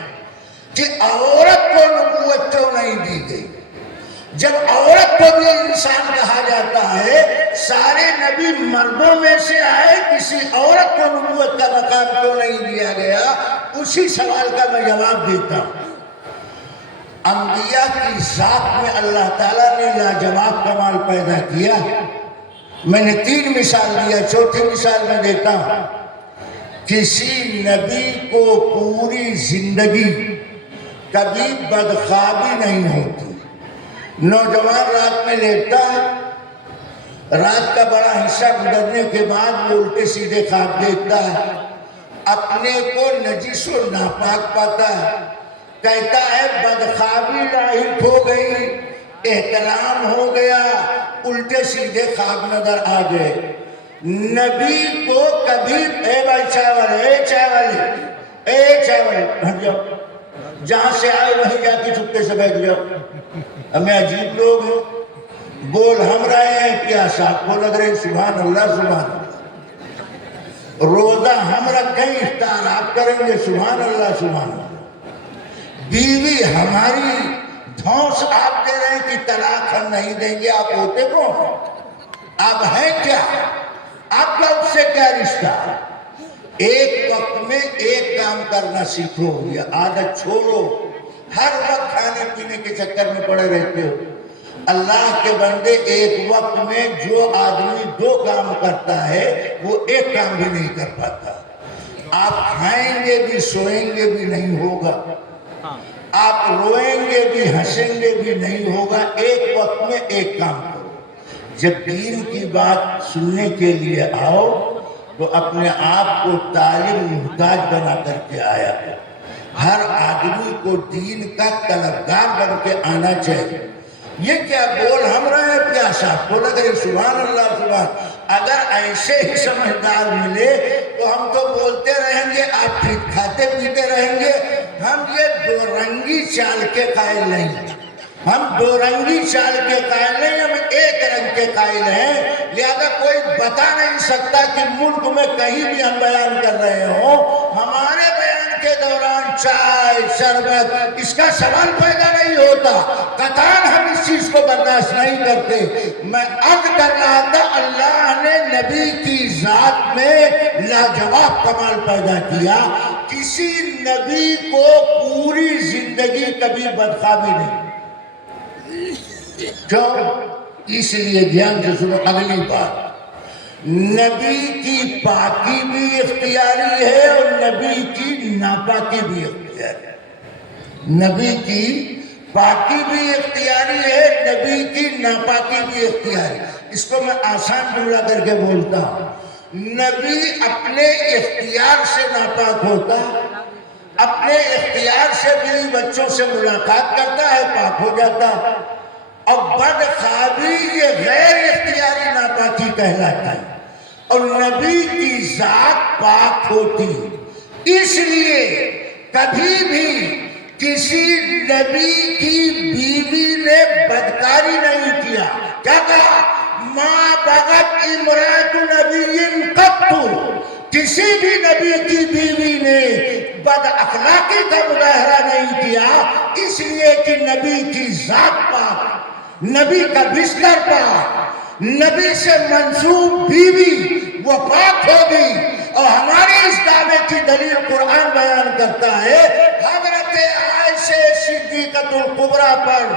کہ عورت کو نبوت کیوں نہیں دی گئی؟ جب عورت کو بھی انسان کہا جاتا ہے، سارے نبی مردوں میں سے آئے، کسی عورت کو نبوت کا مقام کیوں نہیں دیا گیا؟ اسی سوال کا میں جواب دیتا ہوں۔ انبیاء کی ذات میں اللہ تعالیٰ نے لاجواب کمال پیدا کیا۔ میں نے 3 مثال دیا، چوتھی مثال میں دیتا ہوں۔ کسی نبی کو پوری زندگی کبھی بدخوابی نہیں ہوتی۔ نوجوان رات میں لیٹتا ہے، رات کا بڑا حصہ گزرنے کے بعد وہ الٹے سیدھے خواب دیکھتا ہے، اپنے کو نجس و ناپاک پاتا ہے، کہتا ہے بدخوابی لاحق ہو گئی، احتلام ہو گیا، الٹے سیدھے خواب نظر آ گئے۔ نبی کو کبھی اے بھائی چائے والے، اے چائے والے، اے چائے والے، ہٹ جاؤ، جہاں سے آئے وہیں جا کے چپکے سے بیٹھ جاؤ، ہمیں عجیب لوگ ہیں، بول ہم رہے ہیں پیاس آپ کو لگ رہے، سبحان اللہ سبحان اللہ، روزہ ہم رکھیں افطار آپ کریں گے، سبحان اللہ سبحان اللہ، بیوی ہماری دھونس آپ دے رہے ہیں کہ طلاق ہم نہیں دیں گے، آپ ہوتے کون؟ آپ ہیں کیا؟ آپ کا اس سے کیا رشتہ؟ ایک وقت میں ایک کام کرنا سیکھو، یہ عادت چھوڑو، ہر وقت کھانے پینے کے چکر میں پڑے رہتے ہو۔ اللہ کے بندے ایک وقت میں جو آدمی 2 کام کرتا ہے وہ ایک کام بھی نہیں کر پاتا۔ آپ کھائیں گے بھی سوئیں گے بھی نہیں ہوگا، آپ روئیں گے بھی بھی ہنسیں گے بھی نہیں ہوگا. ایک وقت میں ایک کام کرو, جب دین کی بات سننے کے لیے آؤ تو اپنے آپ کو طالب محتاج بنا کر کے آیا کرو. ہر آدمی کو دین کا طلبگار بن کے آنا چاہیے. یہ کیا بول ہم رہے ہیں کیا صاحب کو لگ رہے سبحان اللہ سبحان. اگر ایسے ہی سمجھدار ملے تو ہم تو بولتے رہیں گے, آپ کھاتے پیتے رہیں گے. ہم یہ دو رنگی چال کے قائل نہیں, ہم دو رنگی چال کے قائل نہیں, ہم ایک رنگ کے قائل ہیں. لہذا کوئی بتا نہیں سکتا کہ ملک میں کہیں بھی ہم بیان کر رہے ہوں, ہمارے بیان کے دوران چائے شربت اس کا سوال پیدا نہیں ہوتا. قطعاً ہم اس چیز کو برداشت نہیں کرتے. میں عرض کر رہا تھا اللہ نے نبی کی ذات میں لاجواب کمال پیدا کیا. کسی نبی کو پوری زندگی کبھی بدخوابی نہیں. کیوں؟ اس لیے دھیان سے سنو اگلی بات. نبی کی پاکی بھی اختیاری ہے اور نبی کی ناپاکی بھی اختیاری ہے. نبی کی پاکی بھی اختیاری ہے, نبی کی ناپاکی بھی اختیاری. اس کو میں آسان جملہ کر کے بولتا ہوں. نبی اپنے اختیار سے ناپاک ہوتا, اپنے اختیار سے بیوی بچوں سے ملاقات کرتا ہے, پاک ہو جاتا. اور بدخوابی یہ غیر اختیاری ناپاکی کہلاتا ہے, اور نبی کی ذات پاک ہوتی. اس لیے کبھی بھی کسی نبی کی بیوی نے بدکاری نہیں کیا. کیا کہا؟ ما بغت امرأۃ نبی قط. کسی بھی نبی کی بیوی نے بد اخلاقی کا مظاہرہ نہیں کیا, اس لیے کہ نبی کی ذات پاک, نبی کا بستر پاک, نبی سے منسوب بیوی وہ پاک ہوگی. اور ہماری اس دعوے کی دلیل قرآن بیان کرتا ہے. حضرت عائشہ صدیقۃ الکبریٰ پر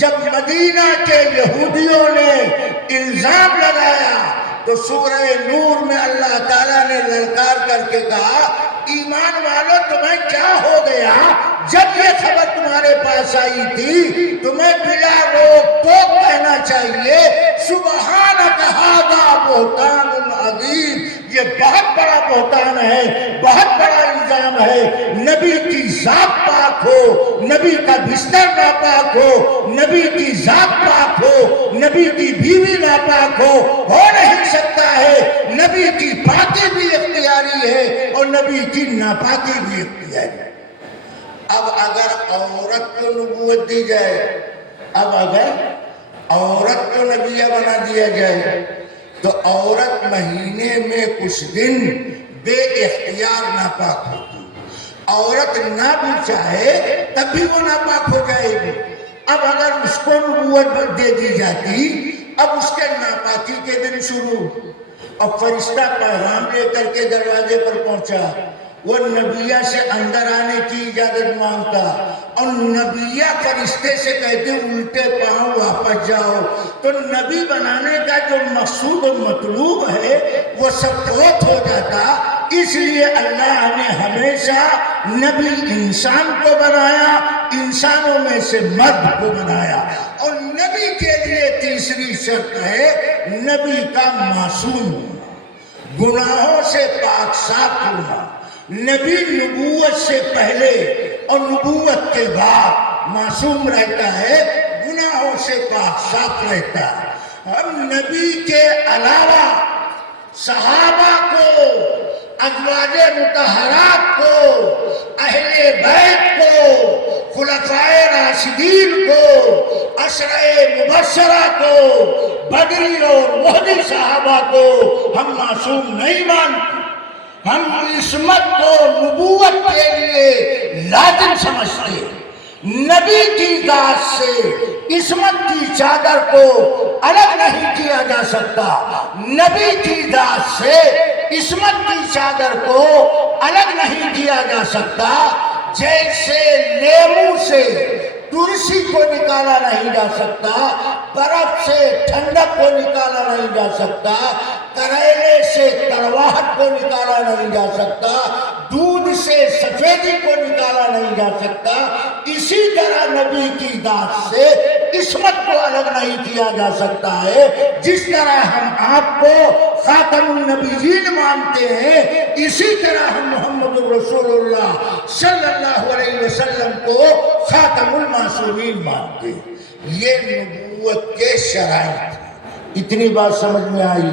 جب مدینہ کے یہودیوں نے الزام لگایا تو سورہ نور میں اللہ تعالیٰ نے للکار کر کے کہا, ایمان والو تمہیں کیا ہو گیا؟ جب یہ خبر تمہارے پاس آئی تھی تمہیں بلا روک ٹوک کہنا چاہیے سبحانک ھذا بہتان عظیم. یہ بہت بڑا بہتان ہے, بہت بڑا الزام ہے. نبی کی ذات پاک ہو, نبی کا بستر ناپاک ہو, نبی کی ذات پاک ہو, نبی کی بیوی ناپاک ہو نہیں سکتا ہے. نبی کی پاکی بھی اختیاری ہے اور نبی کی ناپاکی بھی اختیاری ہے. اب اگر عورت کو نبوت دی جائے, اب اگر عورت کو نبیہ بنا دیا جائے تو عورت مہینے میں کچھ دن بے اختیار ناپاک ہوتی. عورت نہ بھی چاہے تب بھی وہ ناپاک ہو جائے گی. اب اگر اس کو نبوت دے دی جاتی, اب اس کے ناپاکی کے دن شروع, اور فرشتہ پیغام لے کر کے دروازے پر پہنچا, وہ نبیہ سے اندر آنے کی اجازت مانگتا, اور نبیہ فرشتے سے کہتے الٹے پاؤں واپس جاؤ. تو نبی بنانے کا جو مقصود و مطلوب ہے وہ سب فوت ہو جاتا. اس لیے اللہ نے ہمیشہ نبی انسان کو بنایا, انسانوں میں سے مرد کو بنایا. اور نبی کے لیے تیسری شرط ہے نبی کا معصوم ہونا, گناہوں سے پاک صاف ہونا. نبی نبوت سے پہلے اور نبوت کے بعد معصوم رہتا ہے, گناہوں سے پاک صاف رہتا ہے. ہم نبی کے علاوہ صحابہ کو, ازواج مطہرات کو, اہل بیت کو, خلفائے راشدین کو, عشرہ مبشرہ کو, بدری اور مہدی صحابہ کو ہم معصوم نہیں مانتے. ہم عصمت کو نبوت کے لیے لازم سمجھتے ہیں. نبی کی ذات سے عصمت کی چادر کو الگ نہیں کیا جا سکتا. نبی کی ذات سے عصمت کی چادر کو الگ نہیں کیا جا سکتا. جیسے لیموں سے تلسی کو نکالا نہیں جا سکتا, برف سے ٹھنڈک کو نکالا نہیں جا سکتا, کریلے سے کڑواہٹ کو نکالا نہیں جا سکتا, دودھ سے سفیدی کو نکالا نہیں جا سکتا، اسی طرح نبی کی ذات سے عصمت کو الگ نہیں کیا جا سکتا ہے۔ جس طرح ہم آپ کو خاتم النبیین مانتے ہیں، اسی طرح ہم محمد الرسول اللہ صلی اللہ علیہ وسلم کو خاتم المعصومین مانتے ہیں۔ یہ نبوت کے شرائط۔ اتنی بات سمجھ میں آئی؟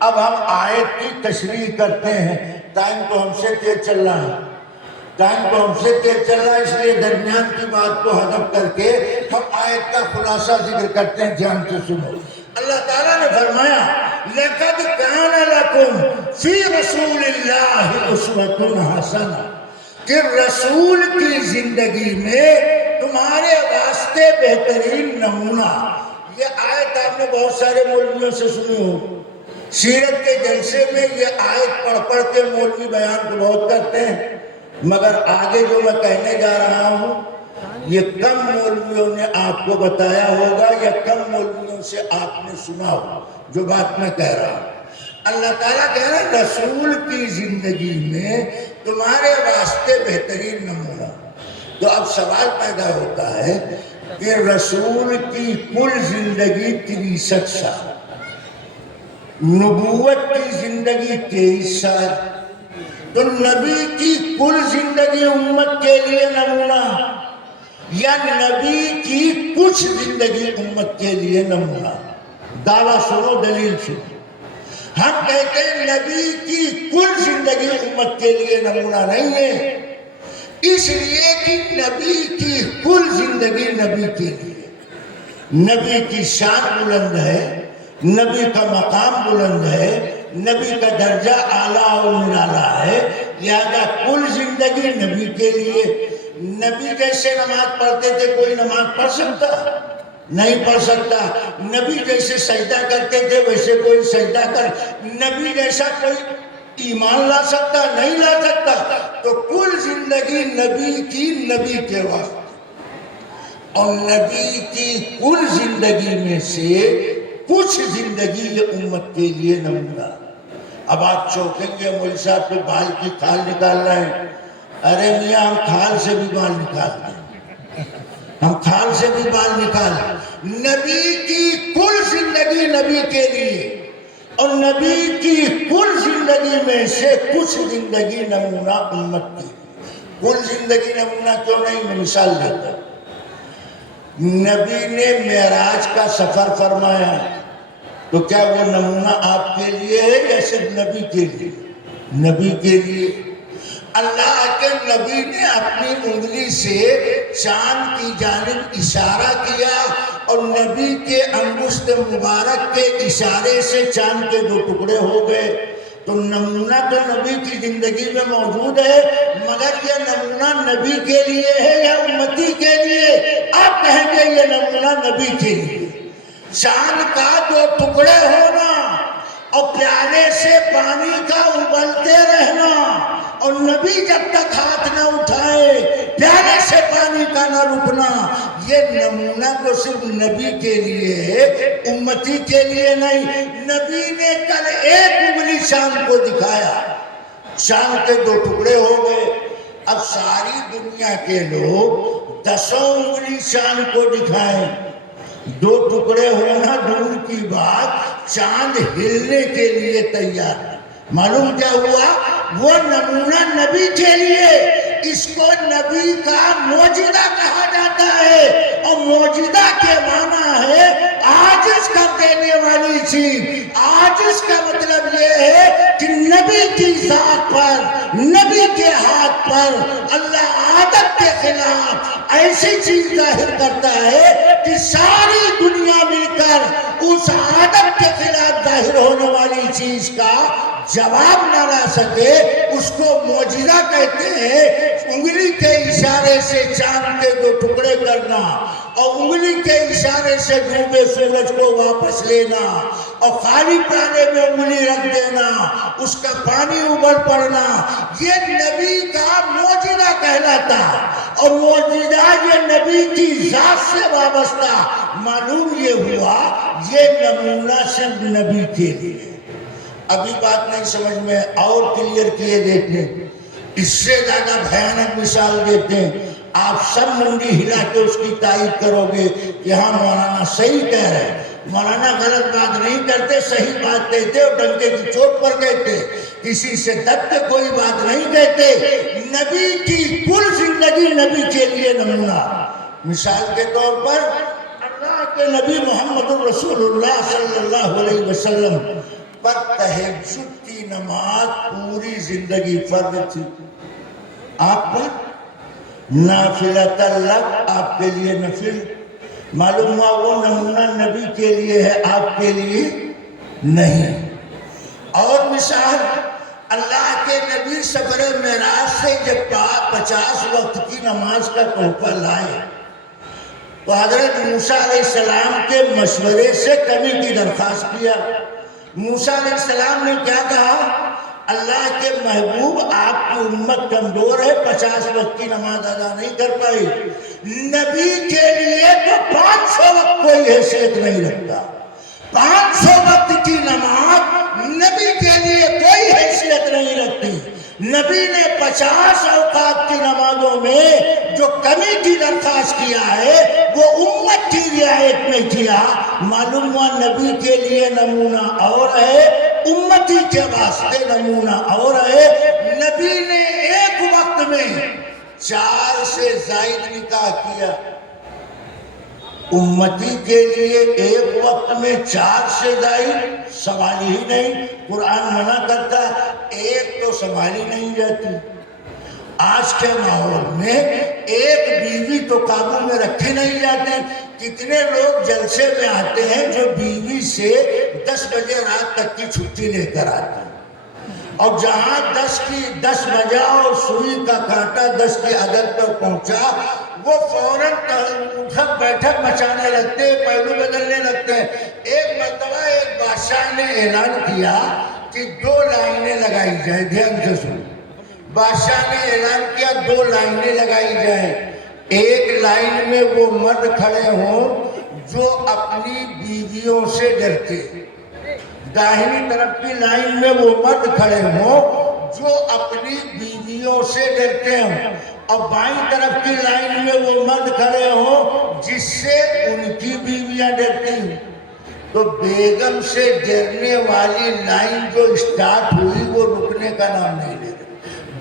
اب ہم آیت کی تشریح کرتے ہیں۔ ٹائم تو ہم سے تیز چل رہا ہے، اس لیے درمیان کی بات کو حذف کر کے ہم آیت کا خلاصہ ذکر کرتے ہیں، دھیان سے سنو۔ اللہ تعالیٰ نے فرمایا لَقَدْ كَانَ لَكُمْ فِي رَسُولِ اللَّهِ أُسْوَةٌ حَسَنَةٌ، کہ رسول کی زندگی میں تمہارے واسطے بہترین نمونہ۔ یہ آیت آپ نے بہت سارے مولویوں سے سنی ہو، سیرت کے جلسے میں یہ آیت پڑھ پڑھ کے مولوی بیان کو بہت کرتے ہیں، مگر آگے جو میں کہنے جا رہا ہوں یہ کم مولویوں نے آپ کو بتایا ہوگا یا کم مولویوں سے آپ نے سنا ہوگا جو بات میں کہہ رہا ہوں۔ اللہ تعالیٰ کہہ رہا ہے رسول کی زندگی میں تمہارے واسطے بہترین نمونہ۔ تو اب سوال پیدا ہوتا ہے کہ رسول کی کل زندگی 63 سال، نبوت کی زندگی 23 سال، تو نبی کی کل زندگی امت کے لیے نمونہ یا نبی کی کچھ زندگی امت کے لیے نمونہ؟ دعویٰ سنو، دلیل سنو۔ ہم کہتے ہیں نبی کی کل زندگی امت کے لیے نمونہ نہیں ہے، اس لیے کہ نبی کی کل زندگی نبی کے لیے، نبی کی شان بلند ہے، نبی کا مقام بلند ہے، نبی کا درجہ اعلیٰ اور نرالا ہے، لہذا کل زندگی نبی کے لیے۔ نبی جیسے نماز پڑھتے تھے کوئی نماز پڑھ سکتا؟ نہیں پڑھ سکتا۔ نبی جیسے سجدہ کرتے تھے ویسے کوئی سجدہ کر، نبی جیسا کوئی ایمان لا سکتا؟ نہیں لا سکتا۔ تو کل زندگی نبی کی نبی کے واسطے، اور نبی کی کل زندگی میں سے کچھ زندگی یہ امت کے لیے نمونہ۔ اب آپ چوکیں گے مولوی صاحب کے بال کی کھال نکال رہے ہیں۔ ارے میاں ہم کھال سے بھی بال نکالتے ہیں، ہم کھال سے بھی بال نکالتے۔ نبی کی کل زندگی نبی کے لیے، اور نبی کی کل زندگی میں سے کچھ زندگی نمونہ امت کی۔ کل زندگی نمونہ کیوں نہیں؟ میں مثال دیتا ہوں۔ نبی نے معراج کا سفر فرمایا، تو کیا وہ نمونہ آپ کے لیے ہے یا صرف نبی کے لیے؟ نبی کے لیے۔ اللہ کے نبی نے اپنی انگلی سے چاند کی جانب اشارہ کیا، اور نبی کے انگشت مبارک کے اشارے سے چاند کے 2 ٹکڑے ہو گئے۔ تو نمونہ تو نبی کی زندگی میں موجود ہے، مگر یہ نمونہ نبی کے لیے ہے یا امتی کے لیے؟ آپ کہیں گے یہ نمونہ نبی کے لیے۔ چاند کا 2 ٹکڑے ہونا اور پیالے سے پانی کا ابلتے رہنا، اور نبی جب تک ہاتھ نہ اٹھائے پیالے سے پانی کا نہ رکنا، یہ نمونہ تو صرف نبی کے لیے ہے، امتی کے لیے نہیں۔ نبی نے کل 1 انگلی چاند کو دکھایا، چاند کے 2 ٹکڑے ہو گئے۔ اب ساری دنیا کے لوگ 10 انگلی چاند کو دکھائیں، 2 ٹکڑے ہونا دور کی بات، چاند ہلنے کے لیے تیار ہے۔ معلوم کیا ہوا؟ وہ نمونہ نبی کے لیے، اس کو نبی کا معجزہ کہا جاتا ہے، اور معجزہ کے معنی ہے عاجز کر دینے والی چیز۔ عاجز کا مطلب یہ ہے کہ نبی کی ذات پر، نبی کے ہاتھ پر اللہ عادت کے خلاف ایسی چیز ظاہر کرتا ہے کہ ساری دنیا مل کر اس عادت کے خلاف ظاہر ہونے والی چیز کا جواب نہ لا سکے، اس کو معجزہ کہتے ہیں۔ انگلی کے اشارے سے چاند کے 2 ٹکڑے کرنا، اور انگلی کے اشارے سے ڈوبے سورج کو واپس لینا، اور خالی پیالے میں انگلی رکھ دینا، اس کا پانی ابل پڑنا، یہ نبی کا معجزہ کہلاتا ہے۔ اور معجزہ یہ نبی کی ذات سے وابستہ۔ معلوم یہ ہوا یہ نمونہ صرف نبی کے لیے۔ ابھی بات نہیں سمجھ میں، اور کلیئر کیے دیکھیں۔ اس سے زیادہ بھیانک مثال دیتے ہیں. آپ سب منڈی ہلا کے اس کی تائید کرو گے کہ ہاں مولانا صحیح کہہ رہے ہیں. مولانا غلط بات نہیں کرتے, صحیح بات کہتے اور ڈنکے کی چوٹ پر کہتے, کسی سے دب کے کوئی بات نہیں کہتے. نبی کی کل زندگی نبی کے لیے نمونہ. مثال کے طور پر اللہ کے نبی محمد رسول اللہ صلی اللہ علیہ وسلم پر تہجد کی نماز پوری زندگی فرض تھی. آپ پر نافلۃ لک, آپ کے لیے نفل. معلوم ہوا وہ نمونہ نبی کے لیے ہے, آپ کے لیے نہیں. اور مثال, اللہ کے نبی سفر معراج سے جب 50 وقت کی نماز کا تحفہ لائے تو حضرت موسیٰ علیہ السلام کے مشورے سے کمی کی درخواست کیا. موسیٰ علیہ السلام نے کیا کہا؟ اللہ کے محبوب, آپ کی امت کمزور ہے, 50 وقت کی نماز ادا نہیں کر پائی. نبی کے لیے تو 500 وقت کوئی حیثیت نہیں رکھتا. 500 وقت کی نماز نبی کے لیے کوئی حیثیت نہیں رکھتی. نبی نے 50 اوقات کی نمازوں میں جو کمی کی درخواست کیا ہے وہ امت کی رعایت میں کیا. معلوم ہوا نبی کے لیے نمونہ اور ہے, امتی کے واسطے نمونہ اور ہے. نبی نے ایک وقت میں 4 سے زائد نکاح کیا. امتی کے لیے ایک وقت میں 4 سے زائد سوال ہی نہیں. قرآن منع کرتا, ایک تو سنبھالی نہیں جاتی. آج کے ماحول میں ایک بیوی تو قابو میں رکھی نہیں جاتی. کتنے لوگ جلسے میں آتے ہیں جو بیوی سے 10 بجے رات تک کی چھٹی لے کر آتے ہیں, اور جہاں 10 بجا اور سوئی کا کانٹا 10 کی عدد پر پہنچا وہ فوراً اٹھک بیٹھک مچانے لگتے ہیں, پہلو بدلنے لگتے ہیں. ایک مرتبہ ایک بادشاہ نے اعلان کیا کہ 2 لائنیں لگائی جائیں. دھیان سے سنو, بادشاہ نے اعلان کیا 2 لائنیں لگائی جائیں. ایک لائن میں وہ مرد کھڑے ہوں جو اپنی بیویوں سے ڈرتے, داہنی طرف کی لائن میں وہ مرد کھڑے ہوں جو اپنی بیویوں سے ڈرتے ہوں, اور بائیں طرف کی لائن میں وہ مرد کھڑے ہوں جس سے ان کی بیویاں ڈرتی ہوں. تو بیگم سے ڈرنے والی لائن جو اسٹارٹ ہوئی وہ رکنے کا نام نہیں لے رہی.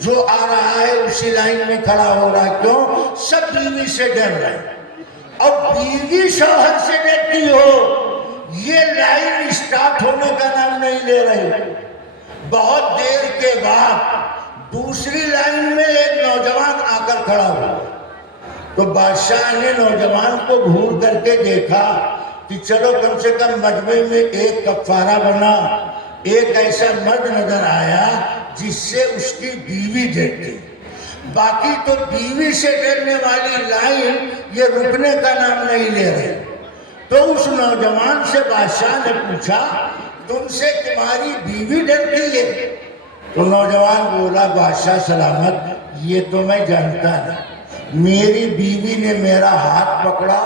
جو آ رہا ہے اسی لائن میں کھڑا ہو رہا ہے. کیوں؟ سب بیوی سے ڈر رہے ہیں, اور بیوی شوہر سے ڈرتی ہو, یہ لائن اسٹارٹ ہونے کا نام نہیں لے رہی. بہت دیر کے بعد دوسری لائن میں ایک نوجوان آ کر کھڑا ہوا. تو بادشاہ نے نوجوان کو گھور کر کے دیکھا کہ چلو کم سے کم مجمع میں ایک کفارہ بنا. ایک ایسا مرد نظر آیا جس سے اس کی بیوی ڈرتی, باقی تو بیوی سے ڈرنے والی لائن یہ رکنے کا نام نہیں لے رہی. تو اس نوجوان سے بادشاہ نے پوچھا تم سے تمہاری بیوی ڈرتی ہے؟ تو نوجوان بولا بادشاہ سلامت, یہ تو میں جانتا نہیں, میری بیوی نے میرا ہاتھ پکڑا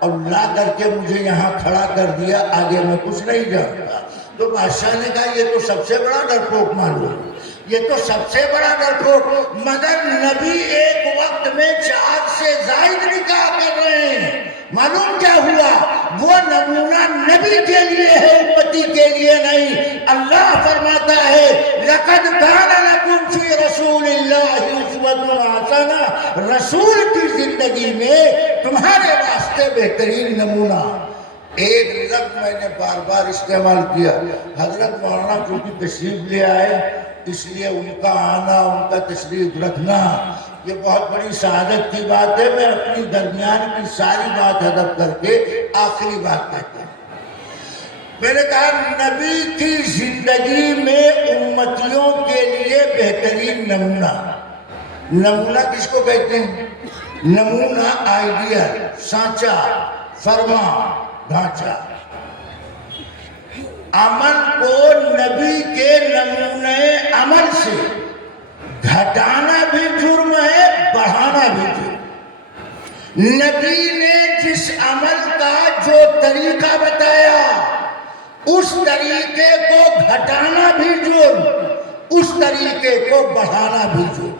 اور لا کر کے مجھے یہاں کھڑا کر دیا, آگے میں کچھ نہیں جانتا. تو بادشاہ نے کہا یہ تو سب سے بڑا ڈرپوک معلوم, یہ تو سب سے بڑا ڈرپوک. مگر نبی ایک وقت میں 4 سے زائد نکاح کر رہے ہیں. معلوم کیا ہوا؟ وہ نمونہ نبی کے لیے ہے, امتی کے لیے نہیں. اللہ فرماتا ہے لَقَدْ كَانَ لَكُمْ فِي رَسُولِ اللَّهِ أُسْوَةٌ حَسَنَةٌ, رسول کی زندگی میں تمہارے واسطے بہترین نمونہ. ایک لفظ میں نے بار بار استعمال کیا. حضرت مولانا کیونکہ تشریف لے آئے اس لیے ان کا آنا, ان کا تشریف رکھنا یہ بہت بڑی سعادت کی بات ہے. میں اپنی درمیان کی ساری بات حذف کر کے آخری بات کہتا ہوں. میں نے کہا نبی کی زندگی میں امتیوں کے لیے بہترین نمونہ. نمونہ کس کو کہتے ہیں؟ نمونہ آئیڈیا, سانچہ, فرما, ڈھانچہ. عمل کو نبی کے نمونے عمل سے گھٹانا بھی جرم ہے, بڑھانا بھی جرم. نبی نے جس عمل کا جو طریقہ بتایا اس طریقے کو گھٹانا بھی جرم, اس طریقے کو بڑھانا بھی جرم.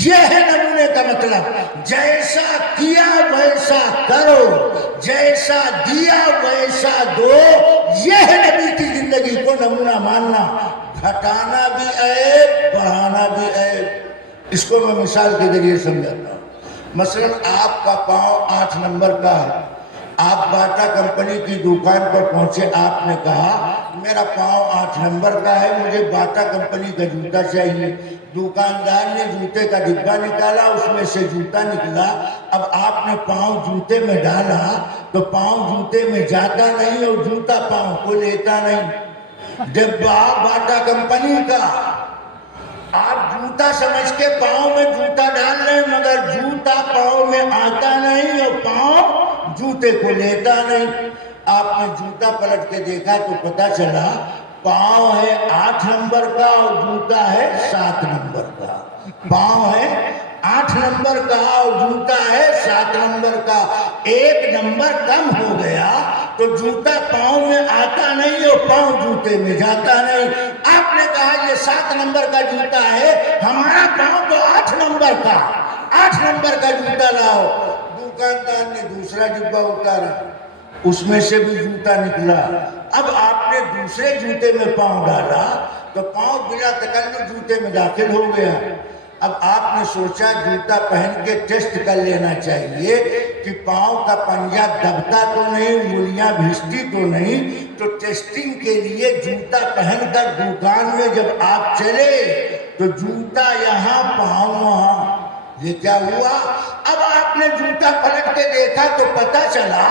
یہ ہے نمونے کا مطلب، جیسا کیا ویسا کرو، جیسا دیا ویسا دو، یہ ہے نبی کی زندگی کو نمونہ ماننا۔ گھٹانا بھی عیب، بڑھانا بھی عیب۔ اس کو میں مثال کے ذریعے سمجھاتا ہوں۔ مثلا آپ کا پاؤں 8 نمبر کا ہے، آپ باٹا کمپنی کی دکان پر پہنچے، آپ نے کہا میرا پاؤں 8 نمبر کا ہے، مجھے باٹا کمپنی کا جوتا چاہیے۔ دکاندار نے جوتے کا ڈبہ نکالا، اس میں سے جوتا نکلا۔ اب آپ نے پاؤں جوتے میں ڈالا تو پاؤں جوتے میں جاتا نہیں اور جوتا پاؤں کو لیتا نہیں۔ ڈبہ باٹا کمپنی کا، آپ جوتا سمجھ کے پاؤں میں جوتا ڈال رہے ہیں، مگر جوتا پاؤں میں آتا نہیں اور پاؤں جوتے کو لیتا نہیں۔ آپ نے جوتا پلٹ کے دیکھا تو پتا چلا پاؤں ہے 8 نمبر کا اور جوتا ہے 7 نمبر کا۔ پاؤں ہے 8 نمبر کا اور جوتا ہے 7 نمبر کا۔ 1 نمبر کم ہو گیا تو جوتا پاؤں میں آتا نہیں اور پاؤں جوتے میں جاتا نہیں۔ آپ نے کہا یہ 7 نمبر کا جوتا ہے، ہمارا پاؤں تو 8 نمبر کا، 8 نمبر کا جوتا لاؤ۔ دکاندار نے دوسرا ڈبہ اتارا، اس میں سے بھی جوتا نکلا۔ اب آپ نے دوسرے جوتے میں پاؤں ڈالا تو پاؤں بلا تکلف جوتے میں داخل ہو گیا۔ اب آپ نے سوچا جوتا پہن کے ٹیسٹ کر لینا چاہیے کہ پاؤں کا پنجہ دبتا تو نہیں، انگلیاں بھیجتی تو نہیں۔ تو ٹیسٹنگ کے لیے جوتا پہن کر دکان میں جب آپ چلے تو جوتا یہاں پاؤں وہاں، یہ کیا ہوا؟ اب آپ نے جوتا پلٹ کے دیکھا تو پتا چلا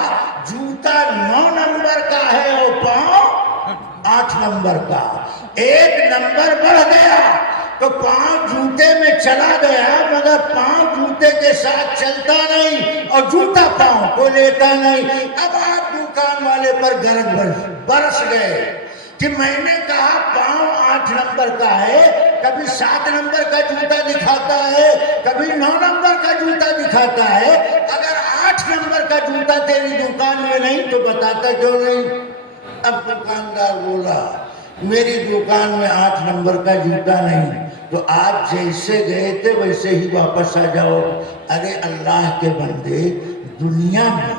جوتا 9 نمبر کا ہے اور پاؤں 8 نمبر کا۔ 1 نمبر بڑھ گیا تو پاؤں جوتے میں چلا گیا، مگر پاؤں جوتے کے ساتھ چلتا نہیں اور جوتا پاؤں کو لیتا نہیں۔ اب آپ دکان والے پر گرج برس گئے کہ میں نے کہا پاؤں 8 نمبر کا ہے، کبھی 7 نمبر کا جوتا دکھاتا ہے، کبھی 9 نمبر کا جوتا دکھاتا ہے۔ اگر 8 نمبر کا جوتا تیری دکان میں نہیں تو بتاتا کیوں نہیں؟ اب دکاندار بولا میری دکان میں 8 نمبر کا جوتا نہیں، تو آپ جیسے گئے تھے ویسے ہی واپس آ جاؤ۔ ارے اللہ کے بندے، دنیا میں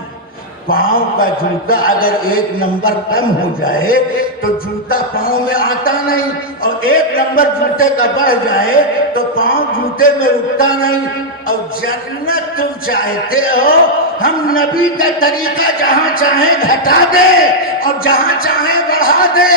پاؤں کا جوتا اگر 1 نمبر کم ہو جائے تو جوتا پاؤں میں آتا نہیں، اور 1 نمبر جوتے کا بڑھ جائے تو پاؤں جوتے میں رکتا نہیں۔ اور جنت تم چاہتے ہو، ہم نبی کا طریقہ جہاں چاہیں گھٹا دے اور جہاں چاہیں بڑھا دے،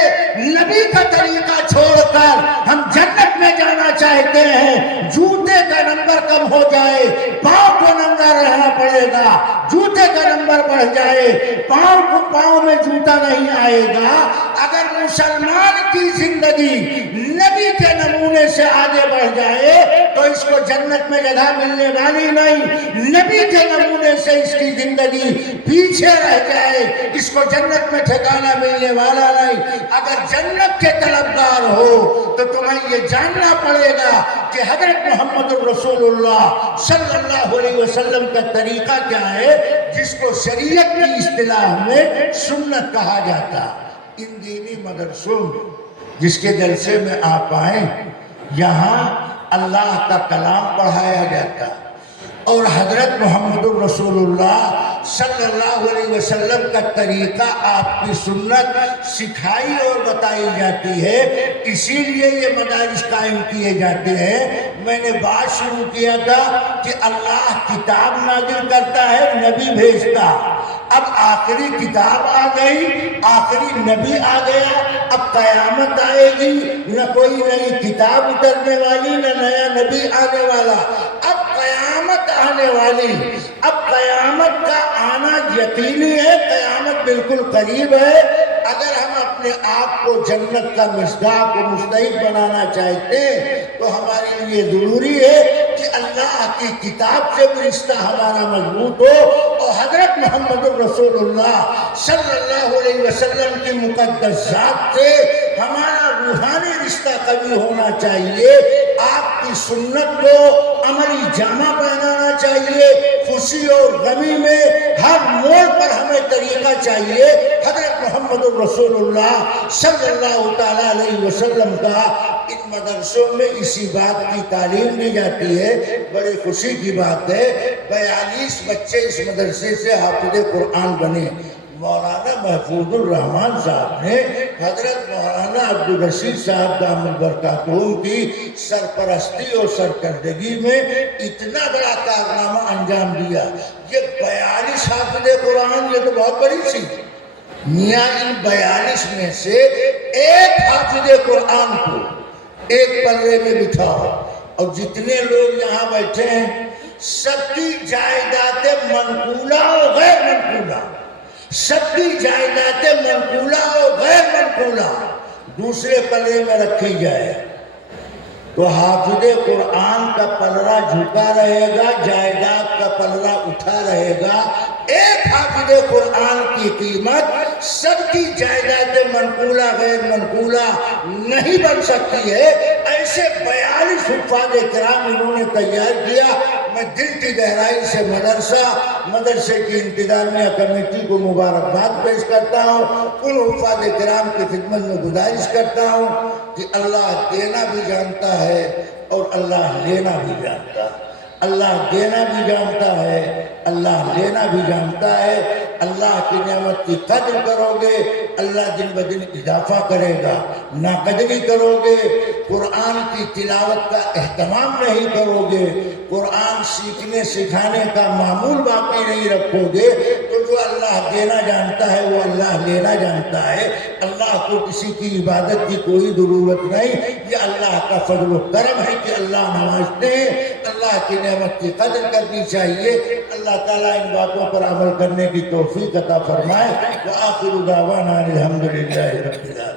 نبی کا طریقہ چھوڑ کر ہم جنت میں جانا چاہتے ہیں۔ جوتے کا نمبر کم ہو جائے، پاؤں کو ننگا رہنا پڑے گا، جوتے کا نمبر بڑھ جائے، پاؤں میں جوتا نہیں آئے گا۔ اگر مسلمان کی زندگی نبی کے نمونے سے آگے بڑھ جائے تو اس کو جنت میں جگہ ملنے والی نہیں۔ نبی کے نمونے سے اس کی زندگی پیچھے رہ جائے، اس کو جنت میں ٹھکانہ ملنے والا نہیں۔ اگر جنت کے طلبگار ہو تو تمہیں یہ جاننا پڑے گا کہ حضرت محمد رسول اللہ صلی اللہ علیہ وسلم کا طریقہ کیا ہے، جس کو شریعت کی اصطلاح میں سنت کہا جاتا۔ ان دینی مدرسوں جس کے جلسے میں آپ آئیں، یہاں اللہ کا کلام پڑھایا جاتا اور حضرت محمد رسول اللہ صلی اللہ علیہ وسلم کا طریقہ، آپ کی سنت سکھائی اور بتائی جاتی ہے۔ اسی لیے یہ مدارس قائم کیے جاتے ہیں۔ میں نے بات شروع کیا تھا کہ اللہ کتاب نازل کرتا ہے، نبی بھیجتا۔ اب آخری کتاب آ گئی، آخری نبی آ گیا، اب قیامت آئے گی، نہ کوئی نئی کتاب اترنے والی، نہ نیا نبی آنے والا۔ اب قیامت آنے والی، اب قیامت کا آنا یقینی ہے، قیامت بالکل قریب ہے۔ اگر ہم اپنے آپ کو جنت کا مصداق و مستحق بنانا چاہتے ہیں تو ہمارے لیے ضروری ہے کہ اللہ کی کتاب سے بھی رشتہ ہمارا مضبوط ہو اور حضرت محمد رسول اللہ صلی اللہ علیہ وسلم کی مقدس ذات سے ہمارا روحانی رشتہ قوی ہونا چاہیے۔ آپ کی سنت کو عملی جامہ پہنانا چاہیے۔ خوشی اور غمی میں ہر موڑ پر ہمیں طریقہ چاہیے حضرت محمد الرسول اللہ صلی اللہ تعالیٰ علیہ وسلم کا ان مدرسوں میں اسی بات کی تعلیم دی جاتی ہے۔ بڑے خوشی کی بات ہے 42 بچے اس مدرسے سے حافظ قرآن بنے۔ مولانا محفوظ الرحمان صاحب نے حضرت مولانا عبدالرشید صاحب دامت برکاتہم کی سرپرستی اور سرکردگی میں اتنا بڑا کارنامہ انجام دیا۔ یہ 42 حافظ قرآن، یہ تو بہت بڑی چیز۔ میاں ان 42 میں سے ایک حافظ قرآن کو ایک پلڑے میں بٹھاؤ، اور جتنے لوگ یہاں بیٹھے ہیں سب کی جائیدادیں منقولہ اور غیر منقولہ، سب کی جائیدادیں منقولہ اور غیر منقولہ دوسرے پلڑے میں رکھی جائے تو حافظ قرآن کا پلڑا جھکا رہے گا، جائیداد کا پلڑا اٹھا رہے گا۔ ایک حافظ قرآن کی قیمت سب کی جائیدادیں منقولہ غیر منقولہ نہیں بن سکتی ہے۔ ایسے 42 حفاظ کرام انہوں نے تیار کیا۔ میں دل کی گہرائی سے مدرسے کی انتظامیہ کمیٹی کو مبارکباد پیش کرتا ہوں۔ ان حفاظ کرام کی خدمت میں گزارش کرتا ہوں کہ اللہ دینا بھی جانتا ہے اور اللہ لینا بھی جانتا ہے۔ اللہ دینا بھی جانتا ہے، اللہ لینا بھی جانتا ہے۔ اللہ کی نعمت کی قدر کرو گے، اللہ دن بدن اضافہ کرے گا۔ ناقدری کرو گے، قرآن کی تلاوت کا اہتمام نہیں کرو گے، قرآن سیکھنے سکھانے کا معمول باقی نہیں رکھو گے، تو جو اللہ دینا جانتا ہے وہ اللہ لینا جانتا ہے۔ اللہ کو کسی کی عبادت کی کوئی ضرورت نہیں، یہ اللہ کا فضل و کرم ہے کہ اللہ نوازتے ہیں۔ اللہ کی نعمت کی قدر کرنی چاہیے۔ اللہ تعالیٰ ان باتوں پر عمل کرنے کی توفیق عطا فرمائے۔ وآخر دعوانا الحمدللہ رب العالمین۔